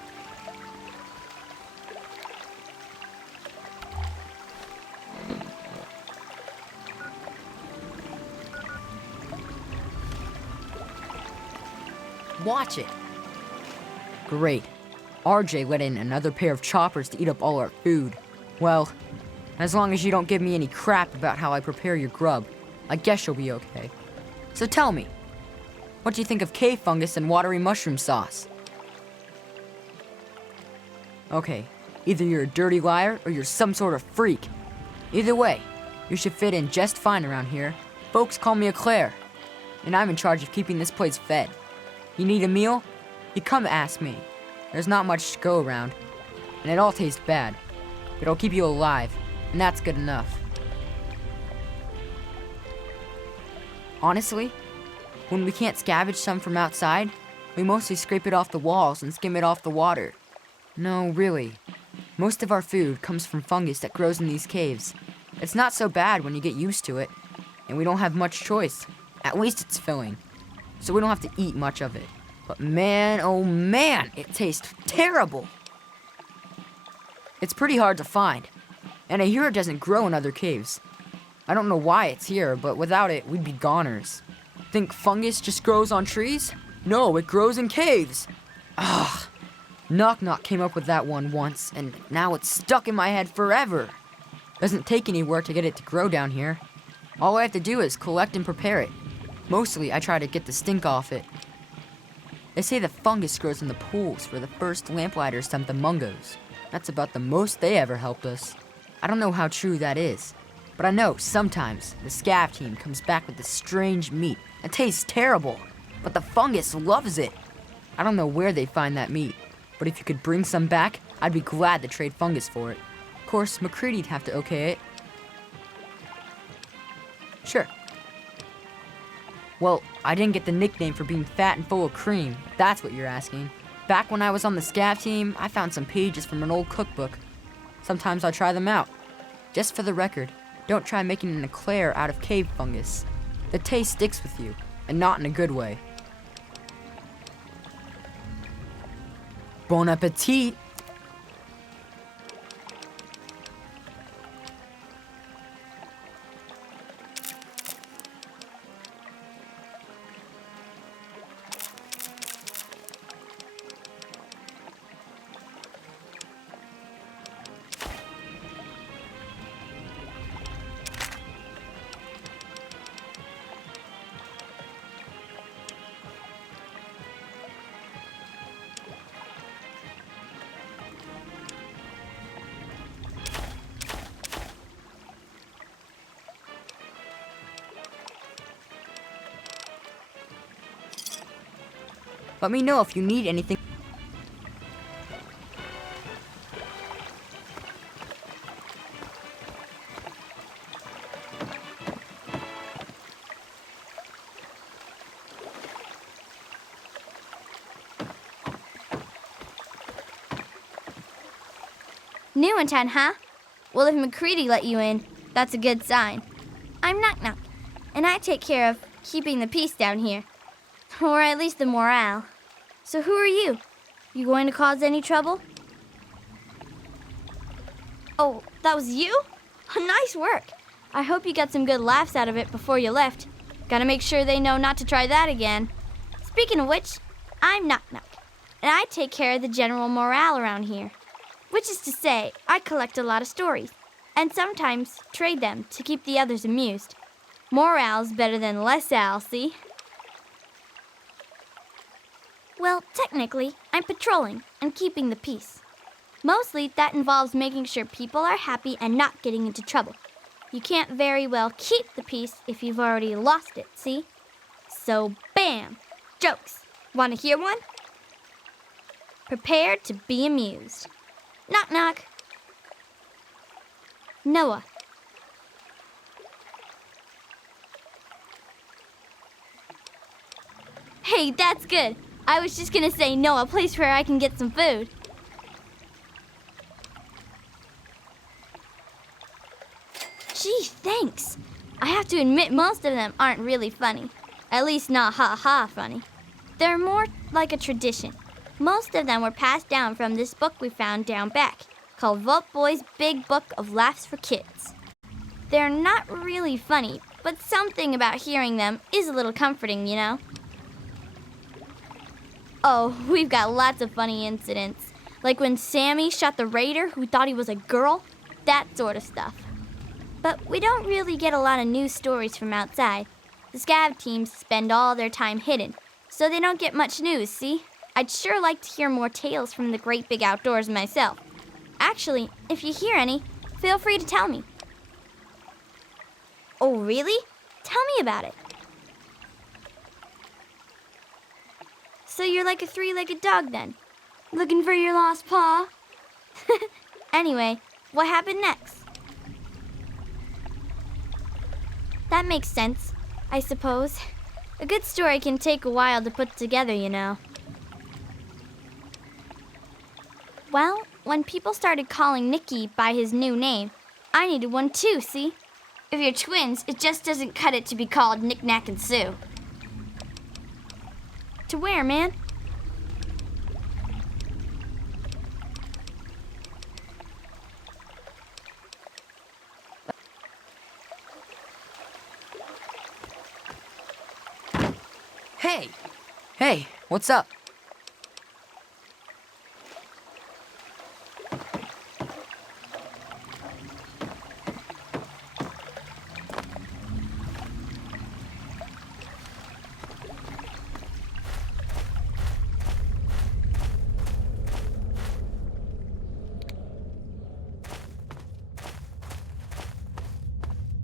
Watch it. Great. RJ let in another pair of choppers to eat up all our food. Well, as long as you don't give me any crap about how I prepare your grub, I guess you'll be okay. So tell me, what do you think of cave fungus and watery mushroom sauce? Okay, either you're a dirty liar or you're some sort of freak. Either way, you should fit in just fine around here. Folks call me Eclair, and I'm in charge of keeping this place fed. You need a meal? You come ask me. There's not much to go around, and it all tastes bad. But it'll keep you alive, and that's good enough. Honestly, when we can't scavenge some from outside, we mostly scrape it off the walls and skim it off the water. No, really. Most of our food comes from fungus that grows in these caves. It's not so bad when you get used to it, and we don't have much choice. At least it's filling, so we don't have to eat much of it. But man, oh man, it tastes terrible. It's pretty hard to find, and I hear it doesn't grow in other caves. I don't know why it's here, but without it, we'd be goners. Think fungus just grows on trees? No, it grows in caves. Ugh. Knock Knock came up with that one once, and now it's stuck in my head forever. Doesn't take any work to get it to grow down here. All I have to do is collect and prepare it. Mostly, I try to get the stink off it. They say the fungus grows in the pools where the first lamplighters dumped the mungos. That's about the most they ever helped us. I don't know how true that is, but I know sometimes the scav team comes back with this strange meat. It tastes terrible, but the fungus loves it. I don't know where they find that meat, but if you could bring some back, I'd be glad to trade fungus for it. Of course, McCready'd have to okay it. Sure. Well, I didn't get the nickname for being fat and full of cream, if that's what you're asking. Back when I was on the scav team, I found some pages from an old cookbook. Sometimes I try them out. Just for the record, don't try making an eclair out of cave fungus. The taste sticks with you, and not in a good way. Bon appetit! Let me know if you need anything. New in town, huh? Well, if McCready let you in, that's a good sign. I'm Knock Knock, and I take care of keeping the peace down here. Or at least the morale. So who are you? You going to cause any trouble? Oh, that was you? Nice work. I hope you got some good laughs out of it before you left. Gotta make sure they know not to try that again. Speaking of which, I'm Knock Knock, and I take care of the general morale around here. Which is to say, I collect a lot of stories, and sometimes trade them to keep the others amused. Morale's better than less al, see? Well, technically, I'm patrolling and keeping the peace. Mostly, that involves making sure people are happy and not getting into trouble. You can't very well keep the peace if you've already lost it, see? So, bam! Jokes. Want to hear one? Prepare to be amused. Knock knock. Noah. Hey, that's good. I was just gonna say no, a place where I can get some food. Gee, thanks. I have to admit most of them aren't really funny. At least not ha-ha funny. They're more like a tradition. Most of them were passed down from this book we found down back, called Vault Boy's Big Book of Laughs for Kids. They're not really funny, but something about hearing them is a little comforting, you know? Oh, we've got lots of funny incidents. Like when Sammy shot the raider who thought he was a girl. That sort of stuff. But we don't really get a lot of news stories from outside. The scav teams spend all their time hidden, so they don't get much news, see? I'd sure like to hear more tales from the great big outdoors myself. Actually, if you hear any, feel free to tell me. Oh, really? Tell me about it. So you're like a three-legged dog then? Looking for your lost paw? Anyway, what happened next? That makes sense, I suppose. A good story can take a while to put together, you know. Well, when people started calling Nicky by his new name, I needed one too, see? If you're twins, it just doesn't cut it to be called Knick Knack and Sue. To where, man? Hey! Hey, what's up?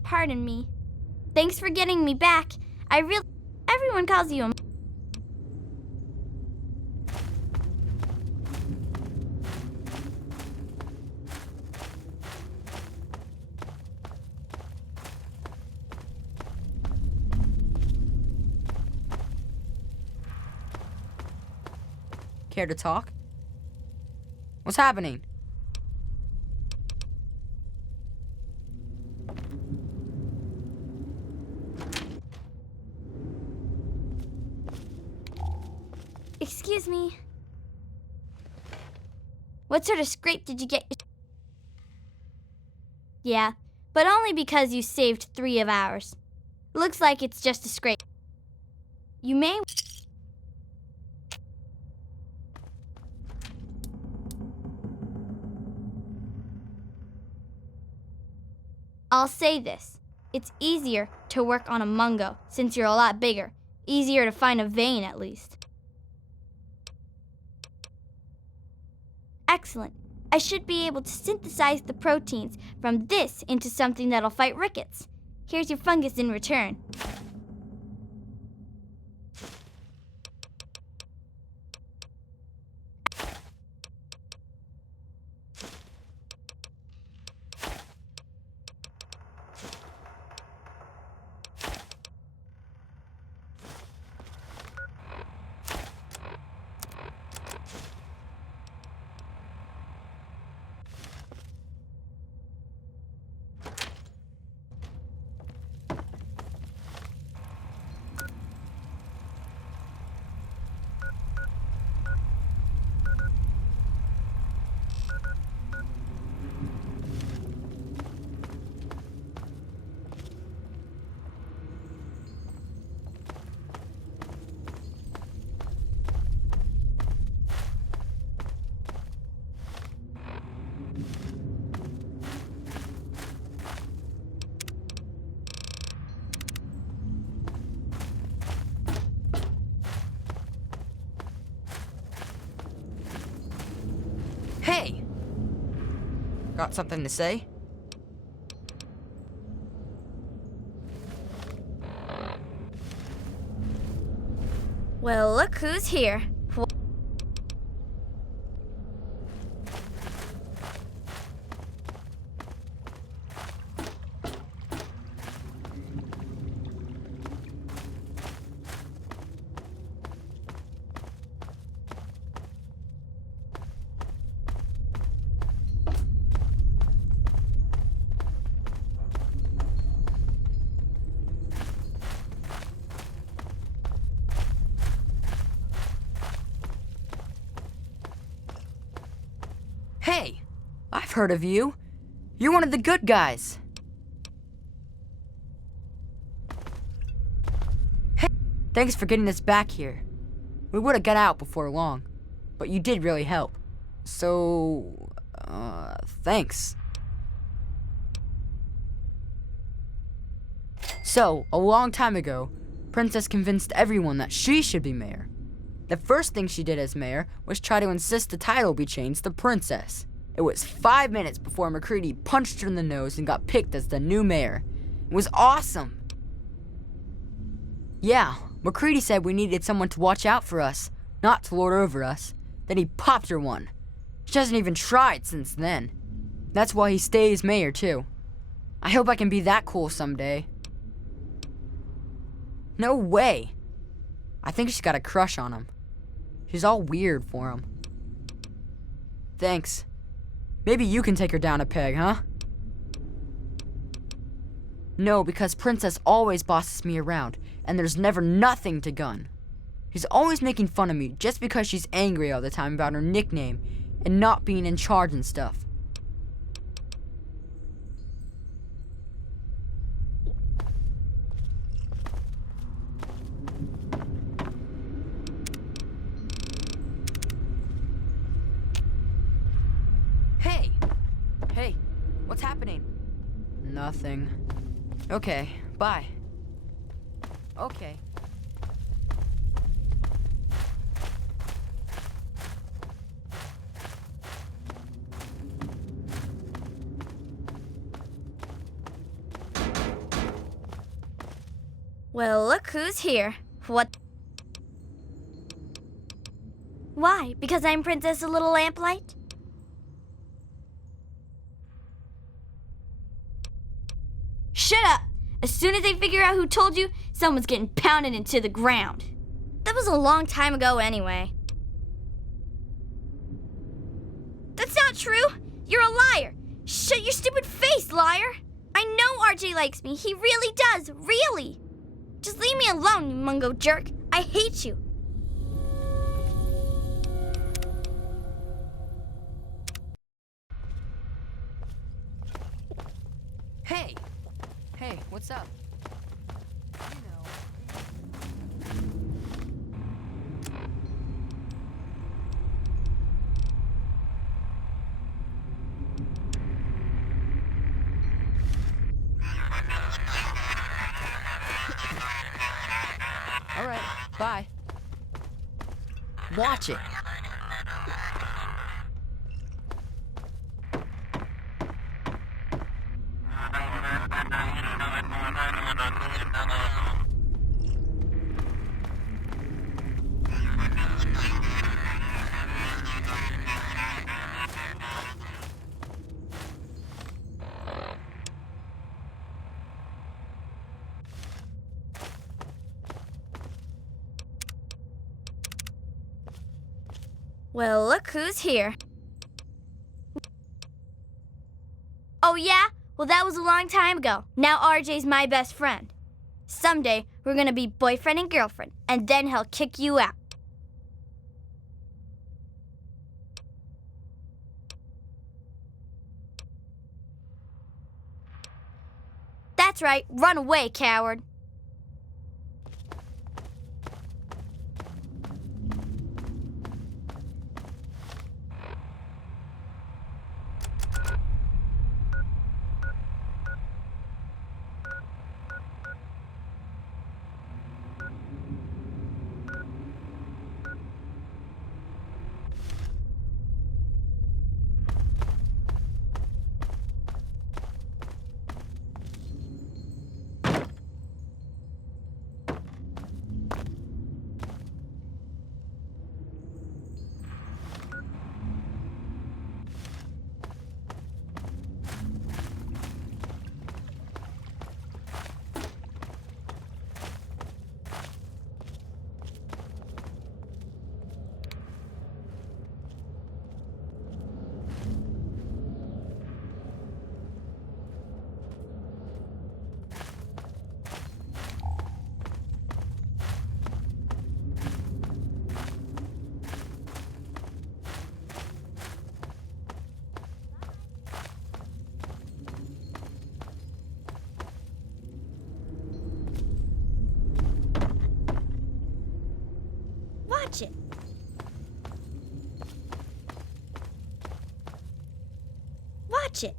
Pardon me. Thanks for getting me back. Everyone calls you a... Care to talk? What's happening? Excuse me. What sort of scrape did you get? Yeah, but only because you saved 3 of ours. Looks like it's just a scrape. You may... I'll say this. It's easier to work on a mungo since you're a lot bigger. Easier to find a vein, at least. Excellent. I should be able to synthesize the proteins from this into something that'll fight rickets. Here's your fungus in return. Hey! Got something to say? Well, look who's here. Hey! I've heard of you. You're one of the good guys. Hey! Thanks for getting us back here. We would have got out before long, but you did really help. So, thanks. So, a long time ago, Princess convinced everyone that she should be mayor. The first thing she did as mayor was try to insist the title be changed to Princess. It was 5 minutes before McCready punched her in the nose and got picked as the new mayor. It was awesome. Yeah, McCready said we needed someone to watch out for us, not to lord over us. Then he popped her one. She hasn't even tried since then. That's why he stays mayor, too. I hope I can be that cool someday. No way. I think she's got a crush on him. She's all weird for him. Thanks. Maybe you can take her down a peg, huh? No, because Princess always bosses me around, and there's never nothing to gun. She's always making fun of me just because she's angry all the time about her nickname and not being in charge and stuff. Hey, what's happening? Nothing. Okay, bye. Okay. Well, look who's here. What? Why? Because I'm Princess of Little Lamplight? Shut up! As soon as they figure out who told you, someone's getting pounded into the ground. That was a long time ago anyway. That's not true! You're a liar! Shut your stupid face, liar! I know RJ likes me. He really does. Really! Just leave me alone, you mungo jerk. I hate you. Hey! Hey, what's up? You know. All right, bye. Watch it. Well, look who's here. Oh, yeah? Well, that was a long time ago. Now RJ's my best friend. Someday, we're gonna be boyfriend and girlfriend, and then he'll kick you out. That's right, run away, coward. Watch it. Watch it.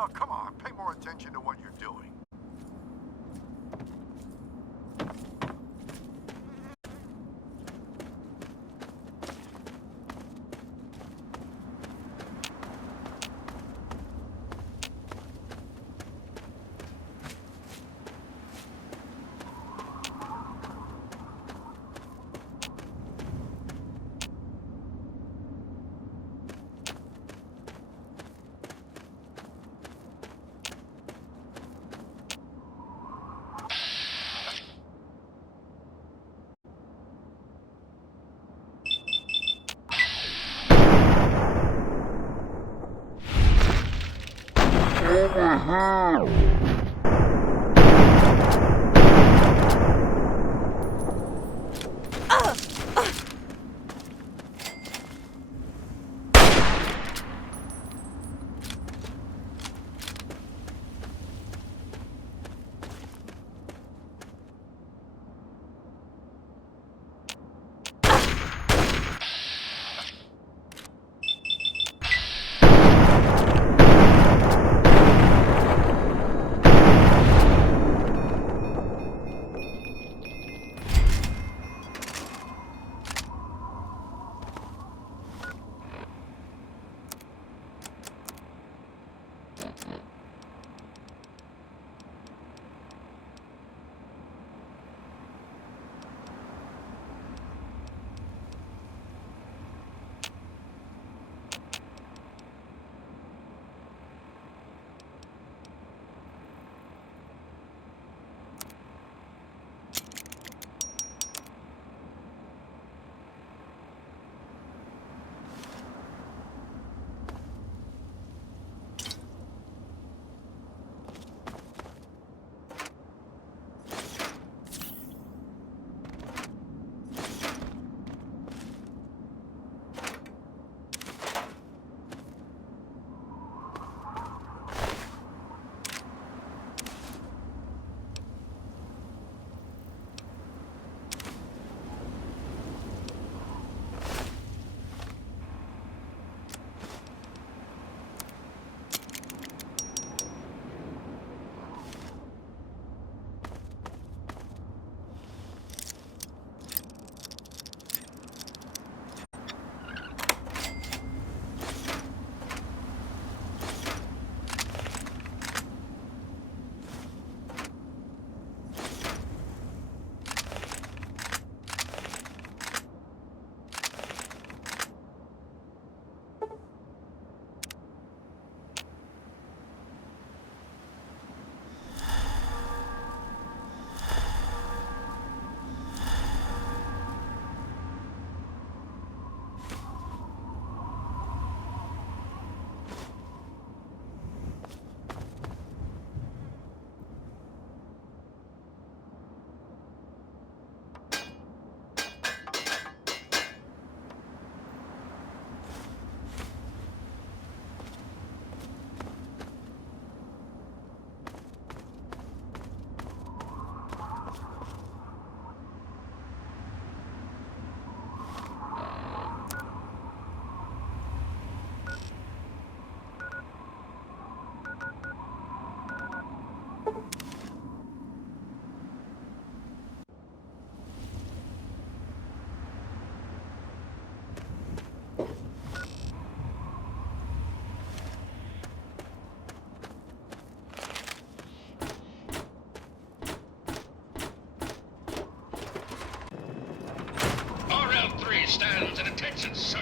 Oh, come on, pay more attention to what you're doing. Stands at attention, sir.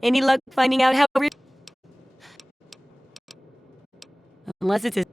Any luck finding out how real? Unless it's a...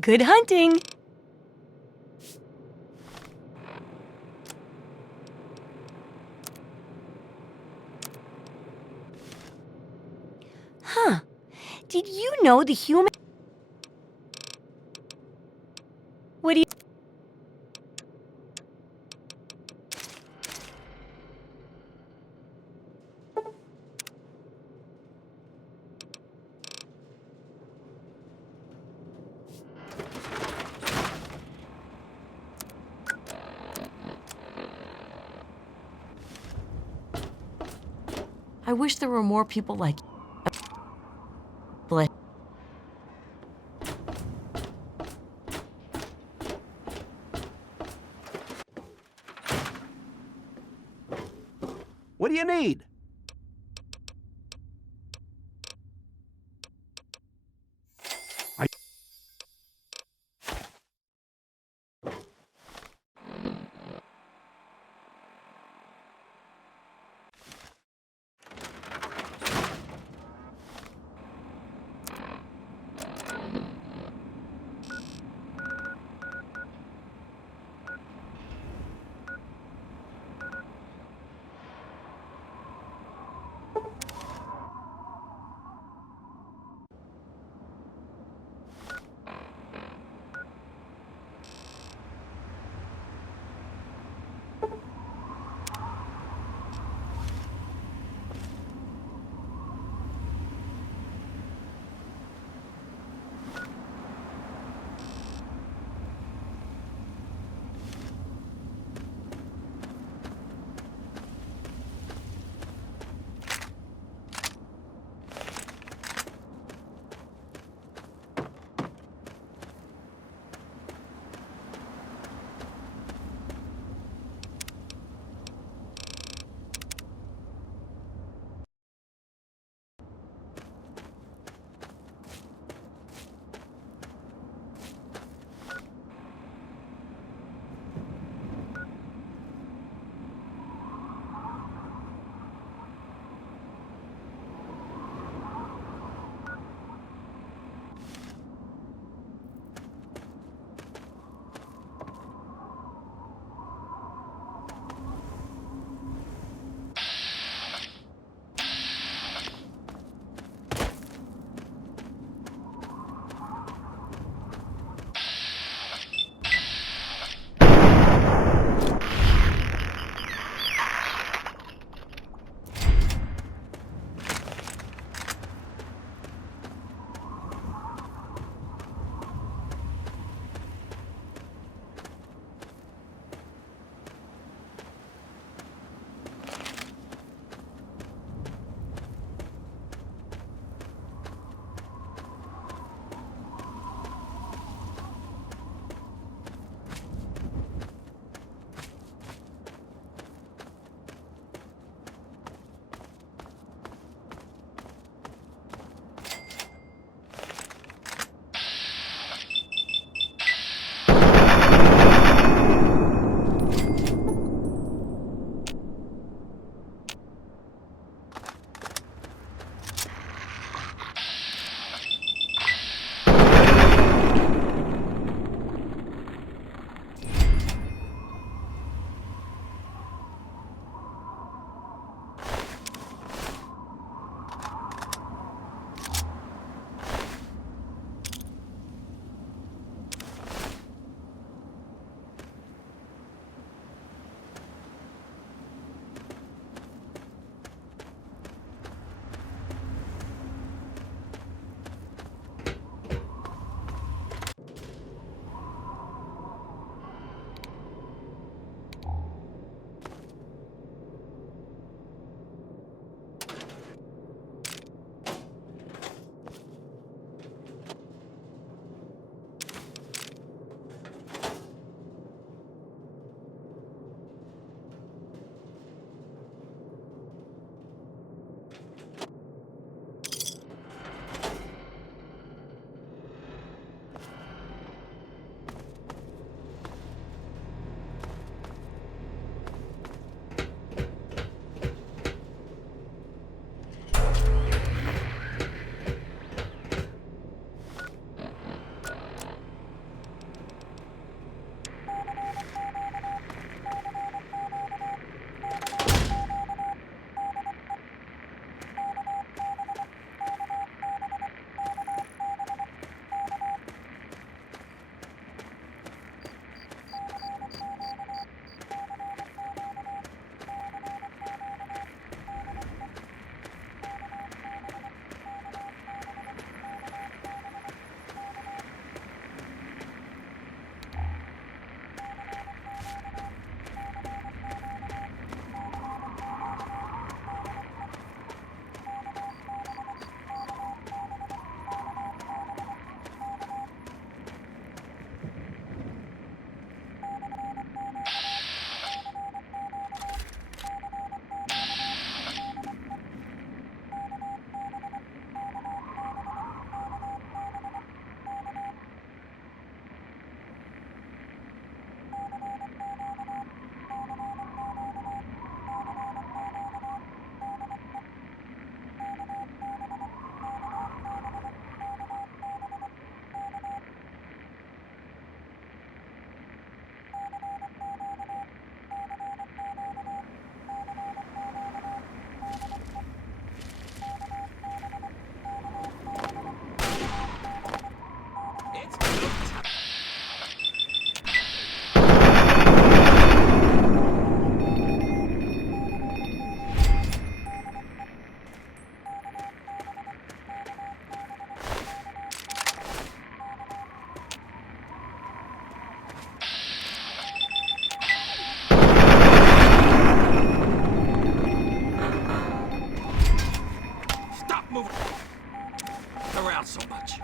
Good hunting! Huh. Did you know the human... What do you... I wish there were more people like... Bless... What do you need? not so much.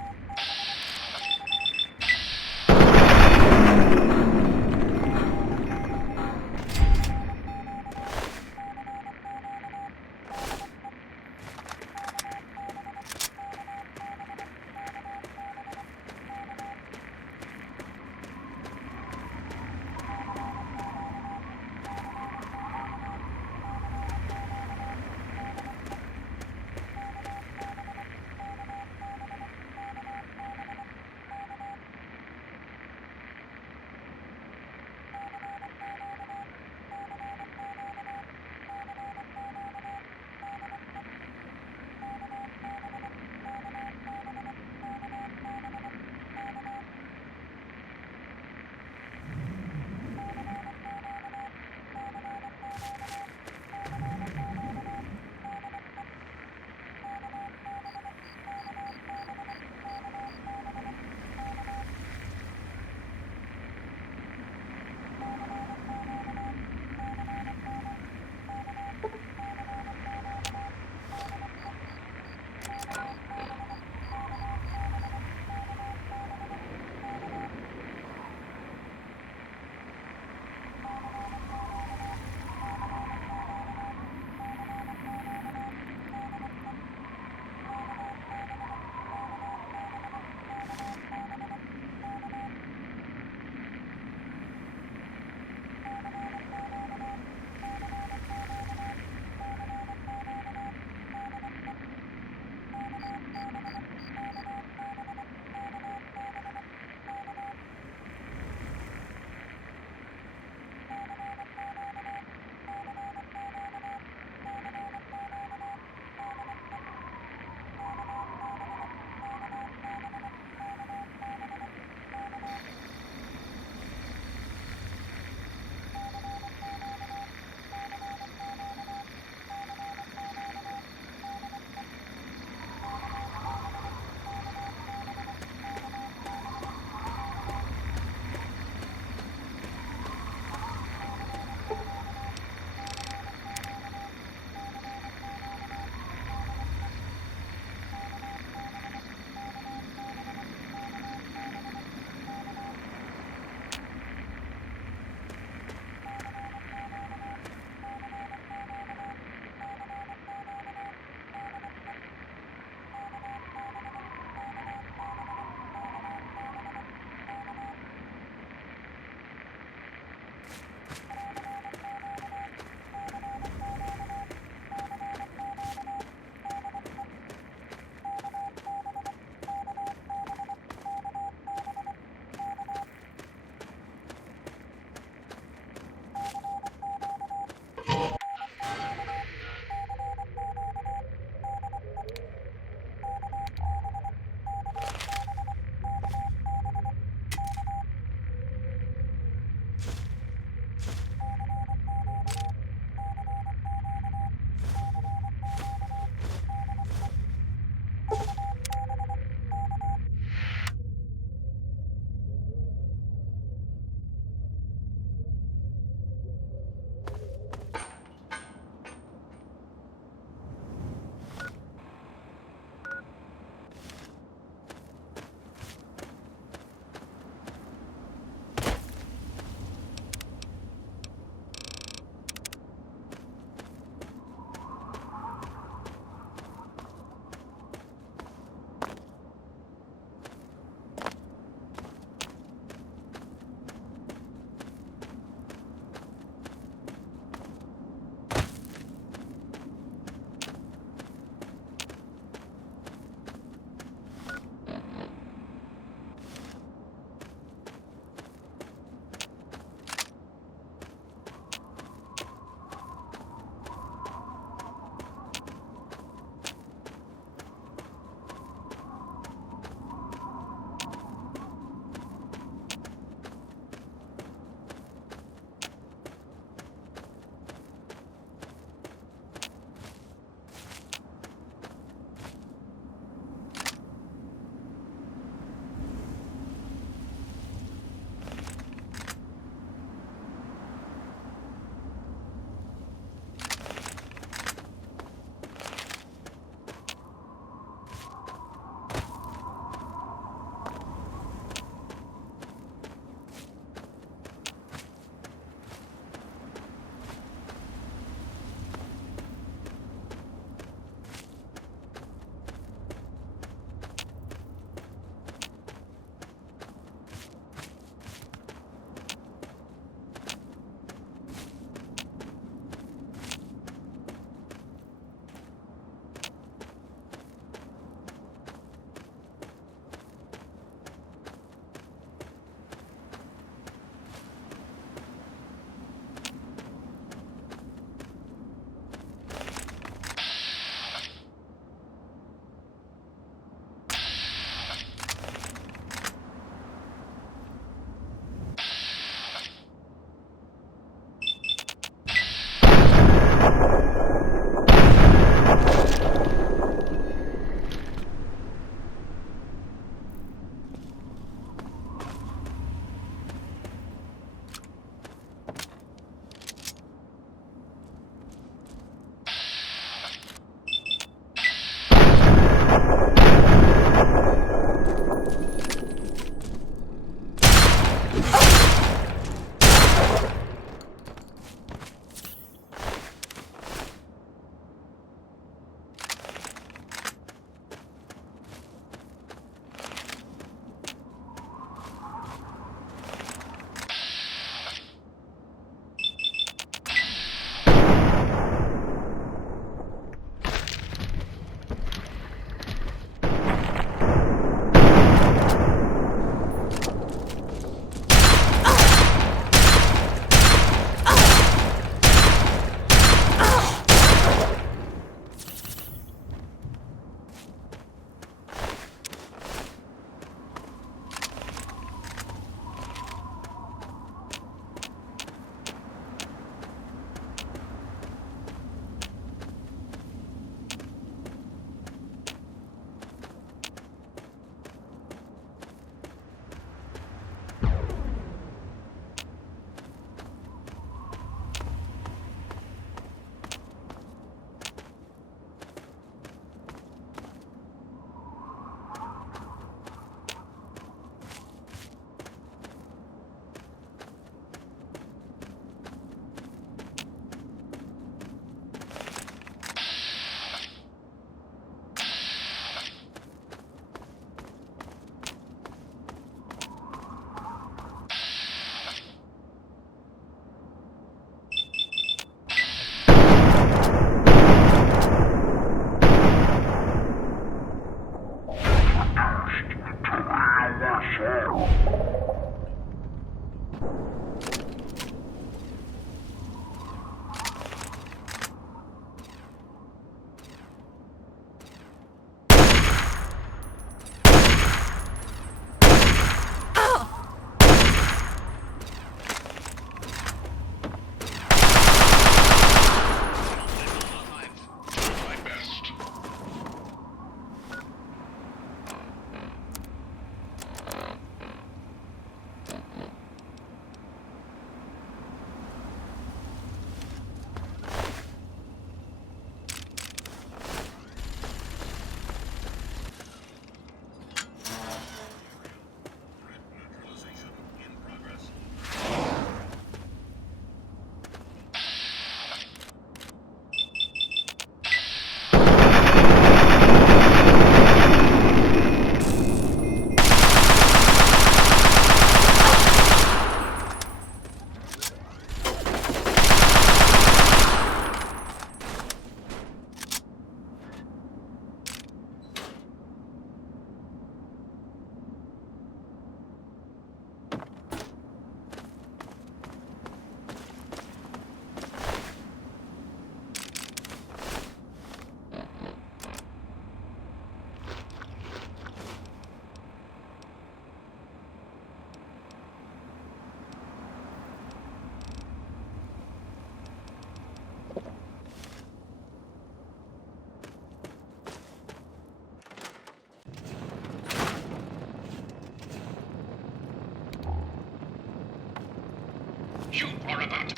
You are about to...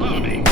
Army.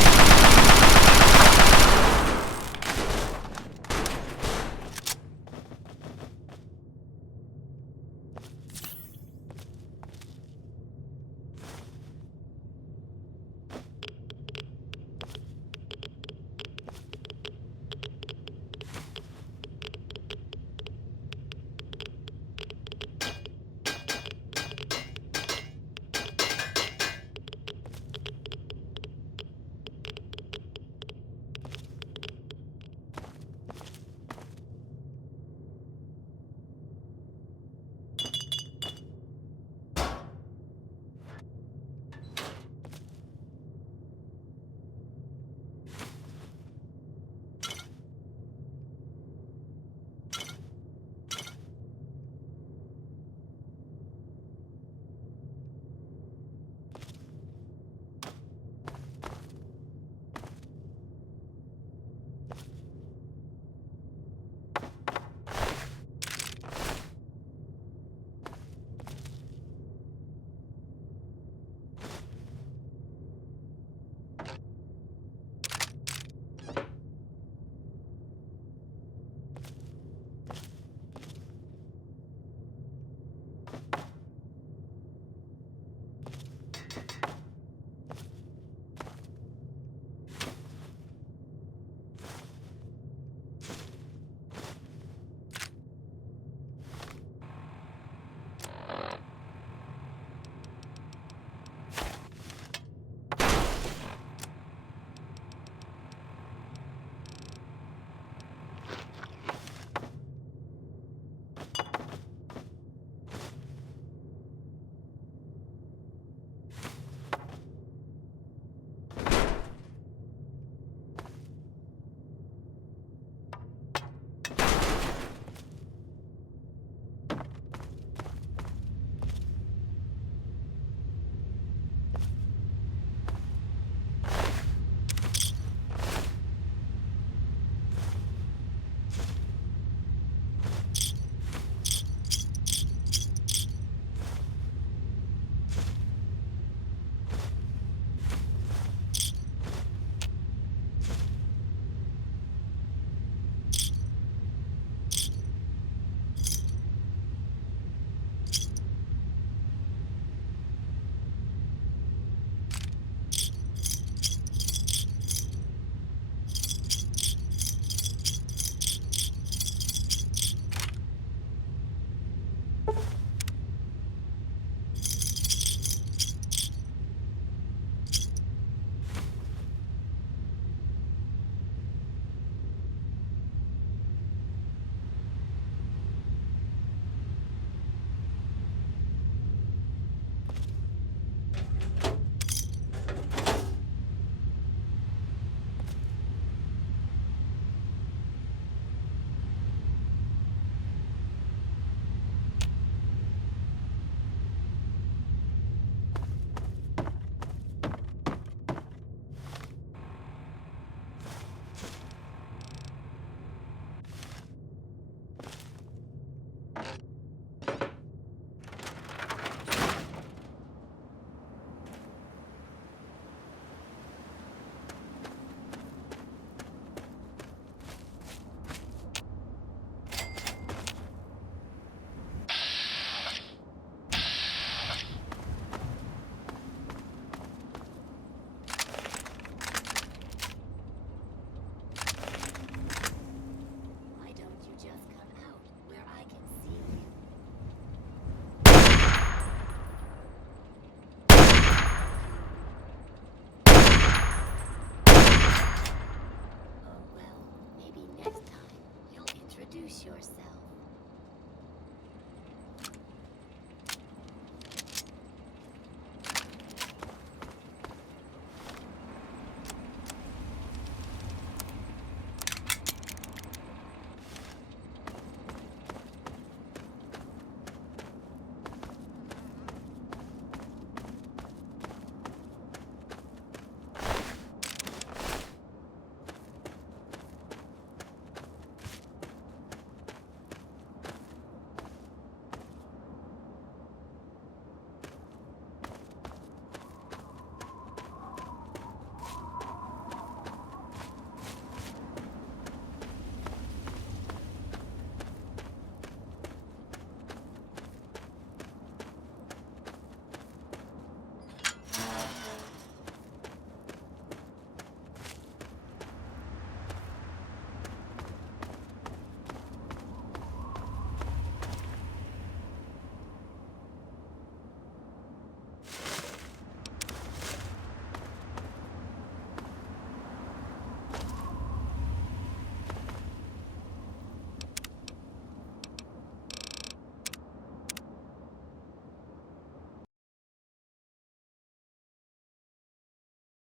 Introduce yourself.